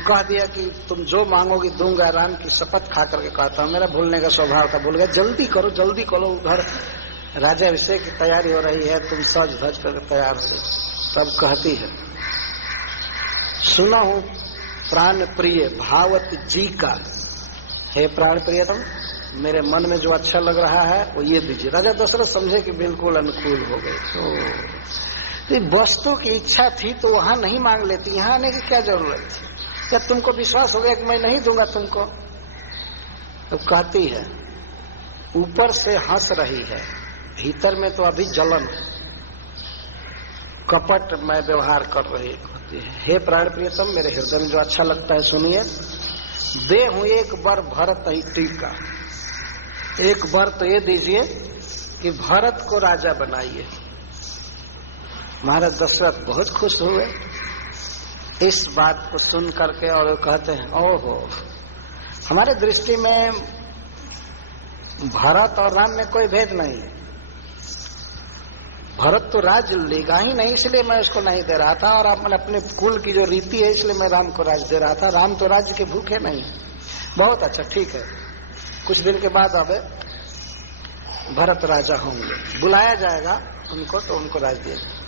कह दिया कि तुम जो मांगोगे दूंगा, राम की शपथ खा करके कहता हूं, मेरा भूलने का स्वभाव था, भूल गया, जल्दी करो जल्दी करो, उधर राज्याभिषेक की तैयारी हो रही है, तुम सज धज करके तैयार हो। तब कहती है, सुना हूं प्राण प्रिय भावत जी का, हे प्राण प्रियतम, मेरे मन में जो अच्छा लग रहा है वो ये दीजिए। राजा दशरथ समझे कि बिल्कुल अनुकूल हो गए। तो वस्तु की इच्छा थी तो वहां नहीं मांग लेती, यहां आने की क्या जरूरत थी? क्या तुमको विश्वास हो गया कि मैं नहीं दूंगा तुमको? तो कहती है, ऊपर से हंस रही है, भीतर में तो अभी जलन है, कपट में व्यवहार कर रही होती है। हे प्राण प्रियतम, मेरे हृदय में जो अच्छा लगता है सुनिए, दे हूं एक बार भरत ही टीका, एक बार तो ये दीजिए कि भरत को राजा बनाइए। महाराज दशरथ बहुत खुश हुए इस बात को सुन करके, और कहते हैं, ओहो, हमारे दृष्टि में भरत और राम में कोई भेद नहीं है। भरत तो राज लेगा ही नहीं, इसलिए मैं उसको नहीं दे रहा था, और अपने कुल की जो रीति है इसलिए मैं राम को राज दे रहा था। राम तो राज्य के भूखे नहीं। बहुत अच्छा, ठीक है, कुछ दिन के बाद अब भरत राजा होंगे, बुलाया जाएगा उनको, तो उनको राज दिया जाएगा।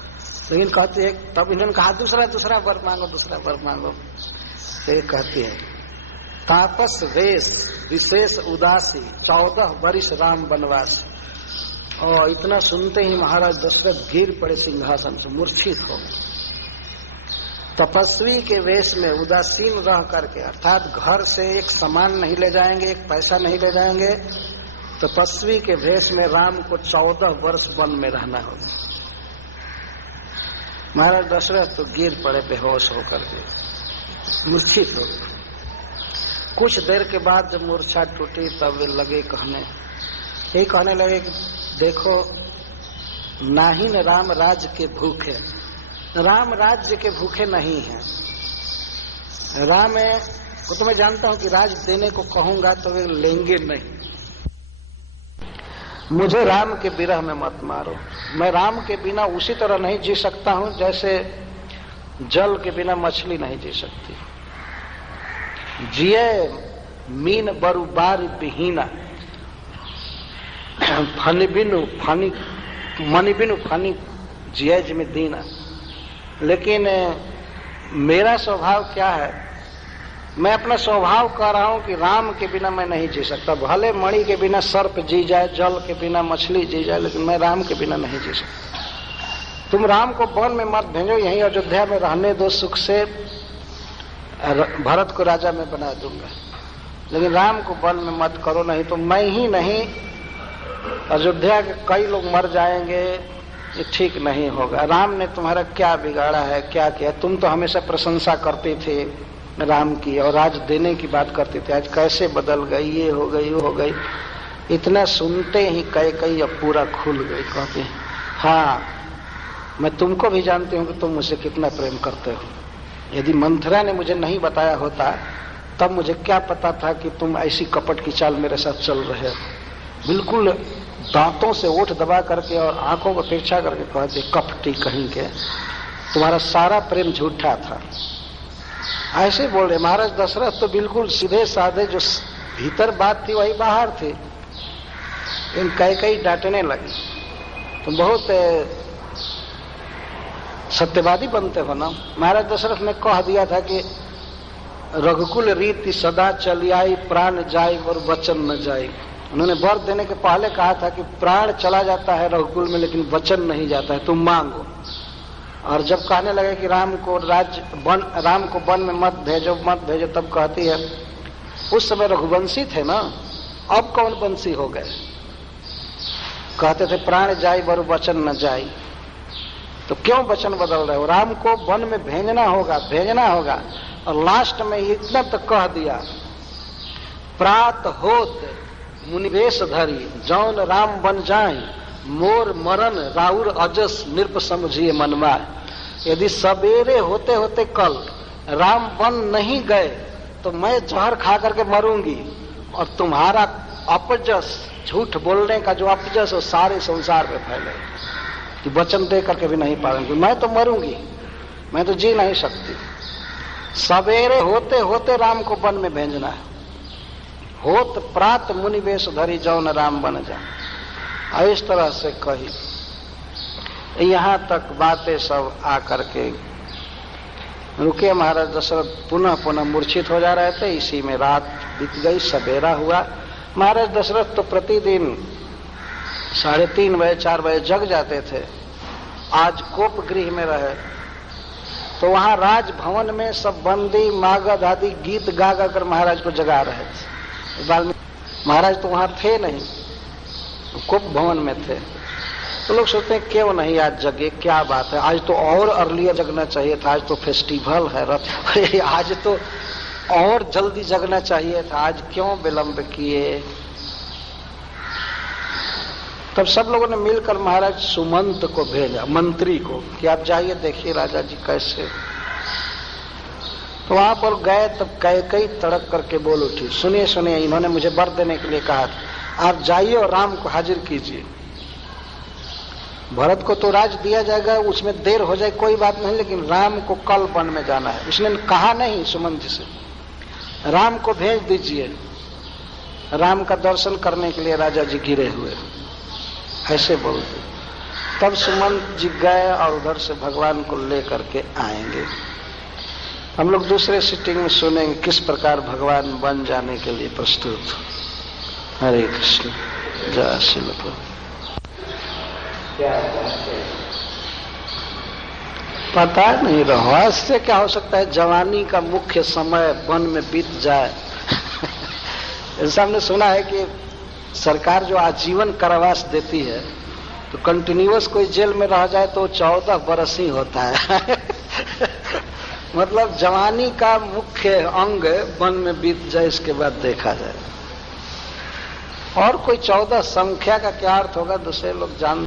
लेकिन कहते हैं, तब इन्होंने कहा दूसरा वर मांगो, दूसरा वर मांगो। तो कहते हैं, तापस वेश विशेष उदासी 14 वर्ष राम वनवास। और इतना सुनते ही महाराज दशरथ गिर पड़े सिंहासन से, मूर्छित हो गए। तपस्वी के वेश में उदासीन रह करके, अर्थात घर से एक सामान नहीं ले जाएंगे, एक पैसा नहीं ले जाएंगे, तपस्वी के वेश में राम को 14 वर्ष वन में रहना होगा। महाराज दशरथ तो गिर पड़े बेहोश होकर के, मूर्छित हो गए। कुछ देर के बाद जब मूर्छा टूटी तब वे लगे कहने लगे कि देखो, नाहिन राम राज्य के भूखे, राम राज्य के भूखे नहीं हैं। राम को तो मैं जानता हूं कि राज देने को कहूंगा तो वे लेंगे नहीं। मुझे राम के विरह में मत मारो। मैं राम के बिना उसी तरह नहीं जी सकता हूं जैसे जल के बिना मछली नहीं जी सकती। जिये मीन बरु बारी बिहीना, फनी बिनु फनी मनी बिनु फनी जिये जिमे दीना। लेकिन मेरा स्वभाव क्या है, मैं अपना स्वभाव कह रहा हूं कि राम के बिना मैं नहीं जी सकता। भले मणि के बिना सर्प जी जाए, जल के बिना मछली जी जाए, लेकिन मैं राम के बिना नहीं जी सकता। तुम राम को वन में मत भेजो, यहीं अयोध्या में रहने दो, सुख से भरत को राजा में बना दूंगा, लेकिन राम को वन में मत करो, नहीं तो मैं ही नहीं अयोध्या के कई लोग मर जाएंगे, ये ठीक नहीं होगा। राम ने तुम्हारा क्या बिगाड़ा है, क्या किया? तुम तो हमेशा प्रशंसा करते थे राम की और राज देने की बात करते थे, आज कैसे बदल गई, ये हो गई वो हो गई। इतना सुनते ही कई अब पूरा खुल गई। कहते हैं, हाँ, मैं तुमको भी जानती हूँ कि तुम मुझसे कितना प्रेम करते हो। यदि मंथरा ने मुझे नहीं बताया होता तब मुझे क्या पता था कि तुम ऐसी कपट की चाल मेरे साथ चल रहे हो। बिल्कुल दांतों से ओठ दबा करके और आंखों को तिरछा करके कहते, कपटी कहीं के, तुम्हारा सारा प्रेम झूठा था। ऐसे बोल रहे महाराज दशरथ तो बिल्कुल सीधे साधे, जो भीतर बात थी वही बाहर थी। इन कई डांटने लगे, तुम बहुत सत्यवादी बनते हो ना। महाराज दशरथ ने कह दिया था कि रघुकुल रीति सदा चली आई, प्राण जाए और वचन न जाए। उन्होंने वर देने के पहले कहा था कि प्राण चला जाता है रघुकुल में लेकिन वचन नहीं जाता है, तुम मांगो। और जब कहने लगे कि राम को वन में मत भेजो, तब कहती है, उस समय रघुवंशी थे ना, अब कौन वंशी हो गए। कहते थे प्राण जाए वर वचन न जाए, तो क्यों वचन बदल रहे हो। राम को वन में भेजना होगा। और लास्ट में इतना तक कह दिया, प्रात होत मुनिवेश धरी, जौन राम बन जाए, मोर मरण राउर अजस नृप समझिए मनवा। यदि सवेरे होते होते कल राम बन नहीं गए तो मैं जहर खा करके मरूंगी, और तुम्हारा अपजस, झूठ बोलने का जो अपजस, वो सारे संसार में फैले कि वचन दे करके भी नहीं पाऊंगी, मैं तो मरूंगी, मैं तो जी नहीं सकती। सवेरे होते होते राम को वन में भेजना है। होत प्रात मुनिवेश धरी, जौन राम बन जाए। इस तरह से कही, यहां तक बातें सब आकर के रुके। महाराज दशरथ पुनः मूर्छित हो जा रहे थे। इसी में रात बीत गई, सवेरा हुआ। महाराज दशरथ तो प्रतिदिन 3:30 बजे 4 बजे जग जाते थे। आज कोप गृह में रहे तो वहां राजभवन में सब बंदी मागध आदि गीत गा गा कर महाराज को जगा रहे थे। महाराज तो वहां थे नहीं, कोप भवन में थे। तो लोग सोचते हैं क्यों नहीं आज जगे, क्या बात है, आज तो और अर्लियर जगना चाहिए था, आज तो फेस्टिवल है रथ, आज तो और जल्दी जगना चाहिए था, आज क्यों विलंब किए। तब सब लोगों ने मिलकर महाराज सुमंत को भेजा, मंत्री को, कि आप जाइए देखिए राजा जी कैसे। तो वहां पर गए, तब कई तड़क करके बोल उठी, सुनिए इन्होंने मुझे वर देने के लिए कहा था, आप जाइए और राम को हाजिर कीजिए। भरत को तो राज दिया जाएगा, उसमें देर हो जाए कोई बात नहीं, लेकिन राम को कल वन में जाना है। उसने कहा नहीं सुमंत से, राम को भेज दीजिए। राम का दर्शन करने के लिए राजा जी गिरे हुए, ऐसे बोलते। तब सुमंत जी गए और उधर से भगवान को लेकर के आएंगे। हम लोग दूसरे सिटिंग में सुनेंगे किस प्रकार भगवान बन जाने के लिए प्रस्तुत। हरे कृष्ण, जय श्री प्रभु। पता नहीं रहस्य क्या हो सकता है, जवानी का मुख्य समय वन में बीत जाए। ऐसा हमने सुना है कि सरकार जो आजीवन कारावास देती है, तो कंटिन्यूअस कोई जेल में रह जाए तो 14 बरस ही होता है। मतलब जवानी का मुख्य अंग वन में बीत जाए, इसके बाद देखा जाए। और कोई 14 संख्या का क्या अर्थ होगा, दूसरे लोग जान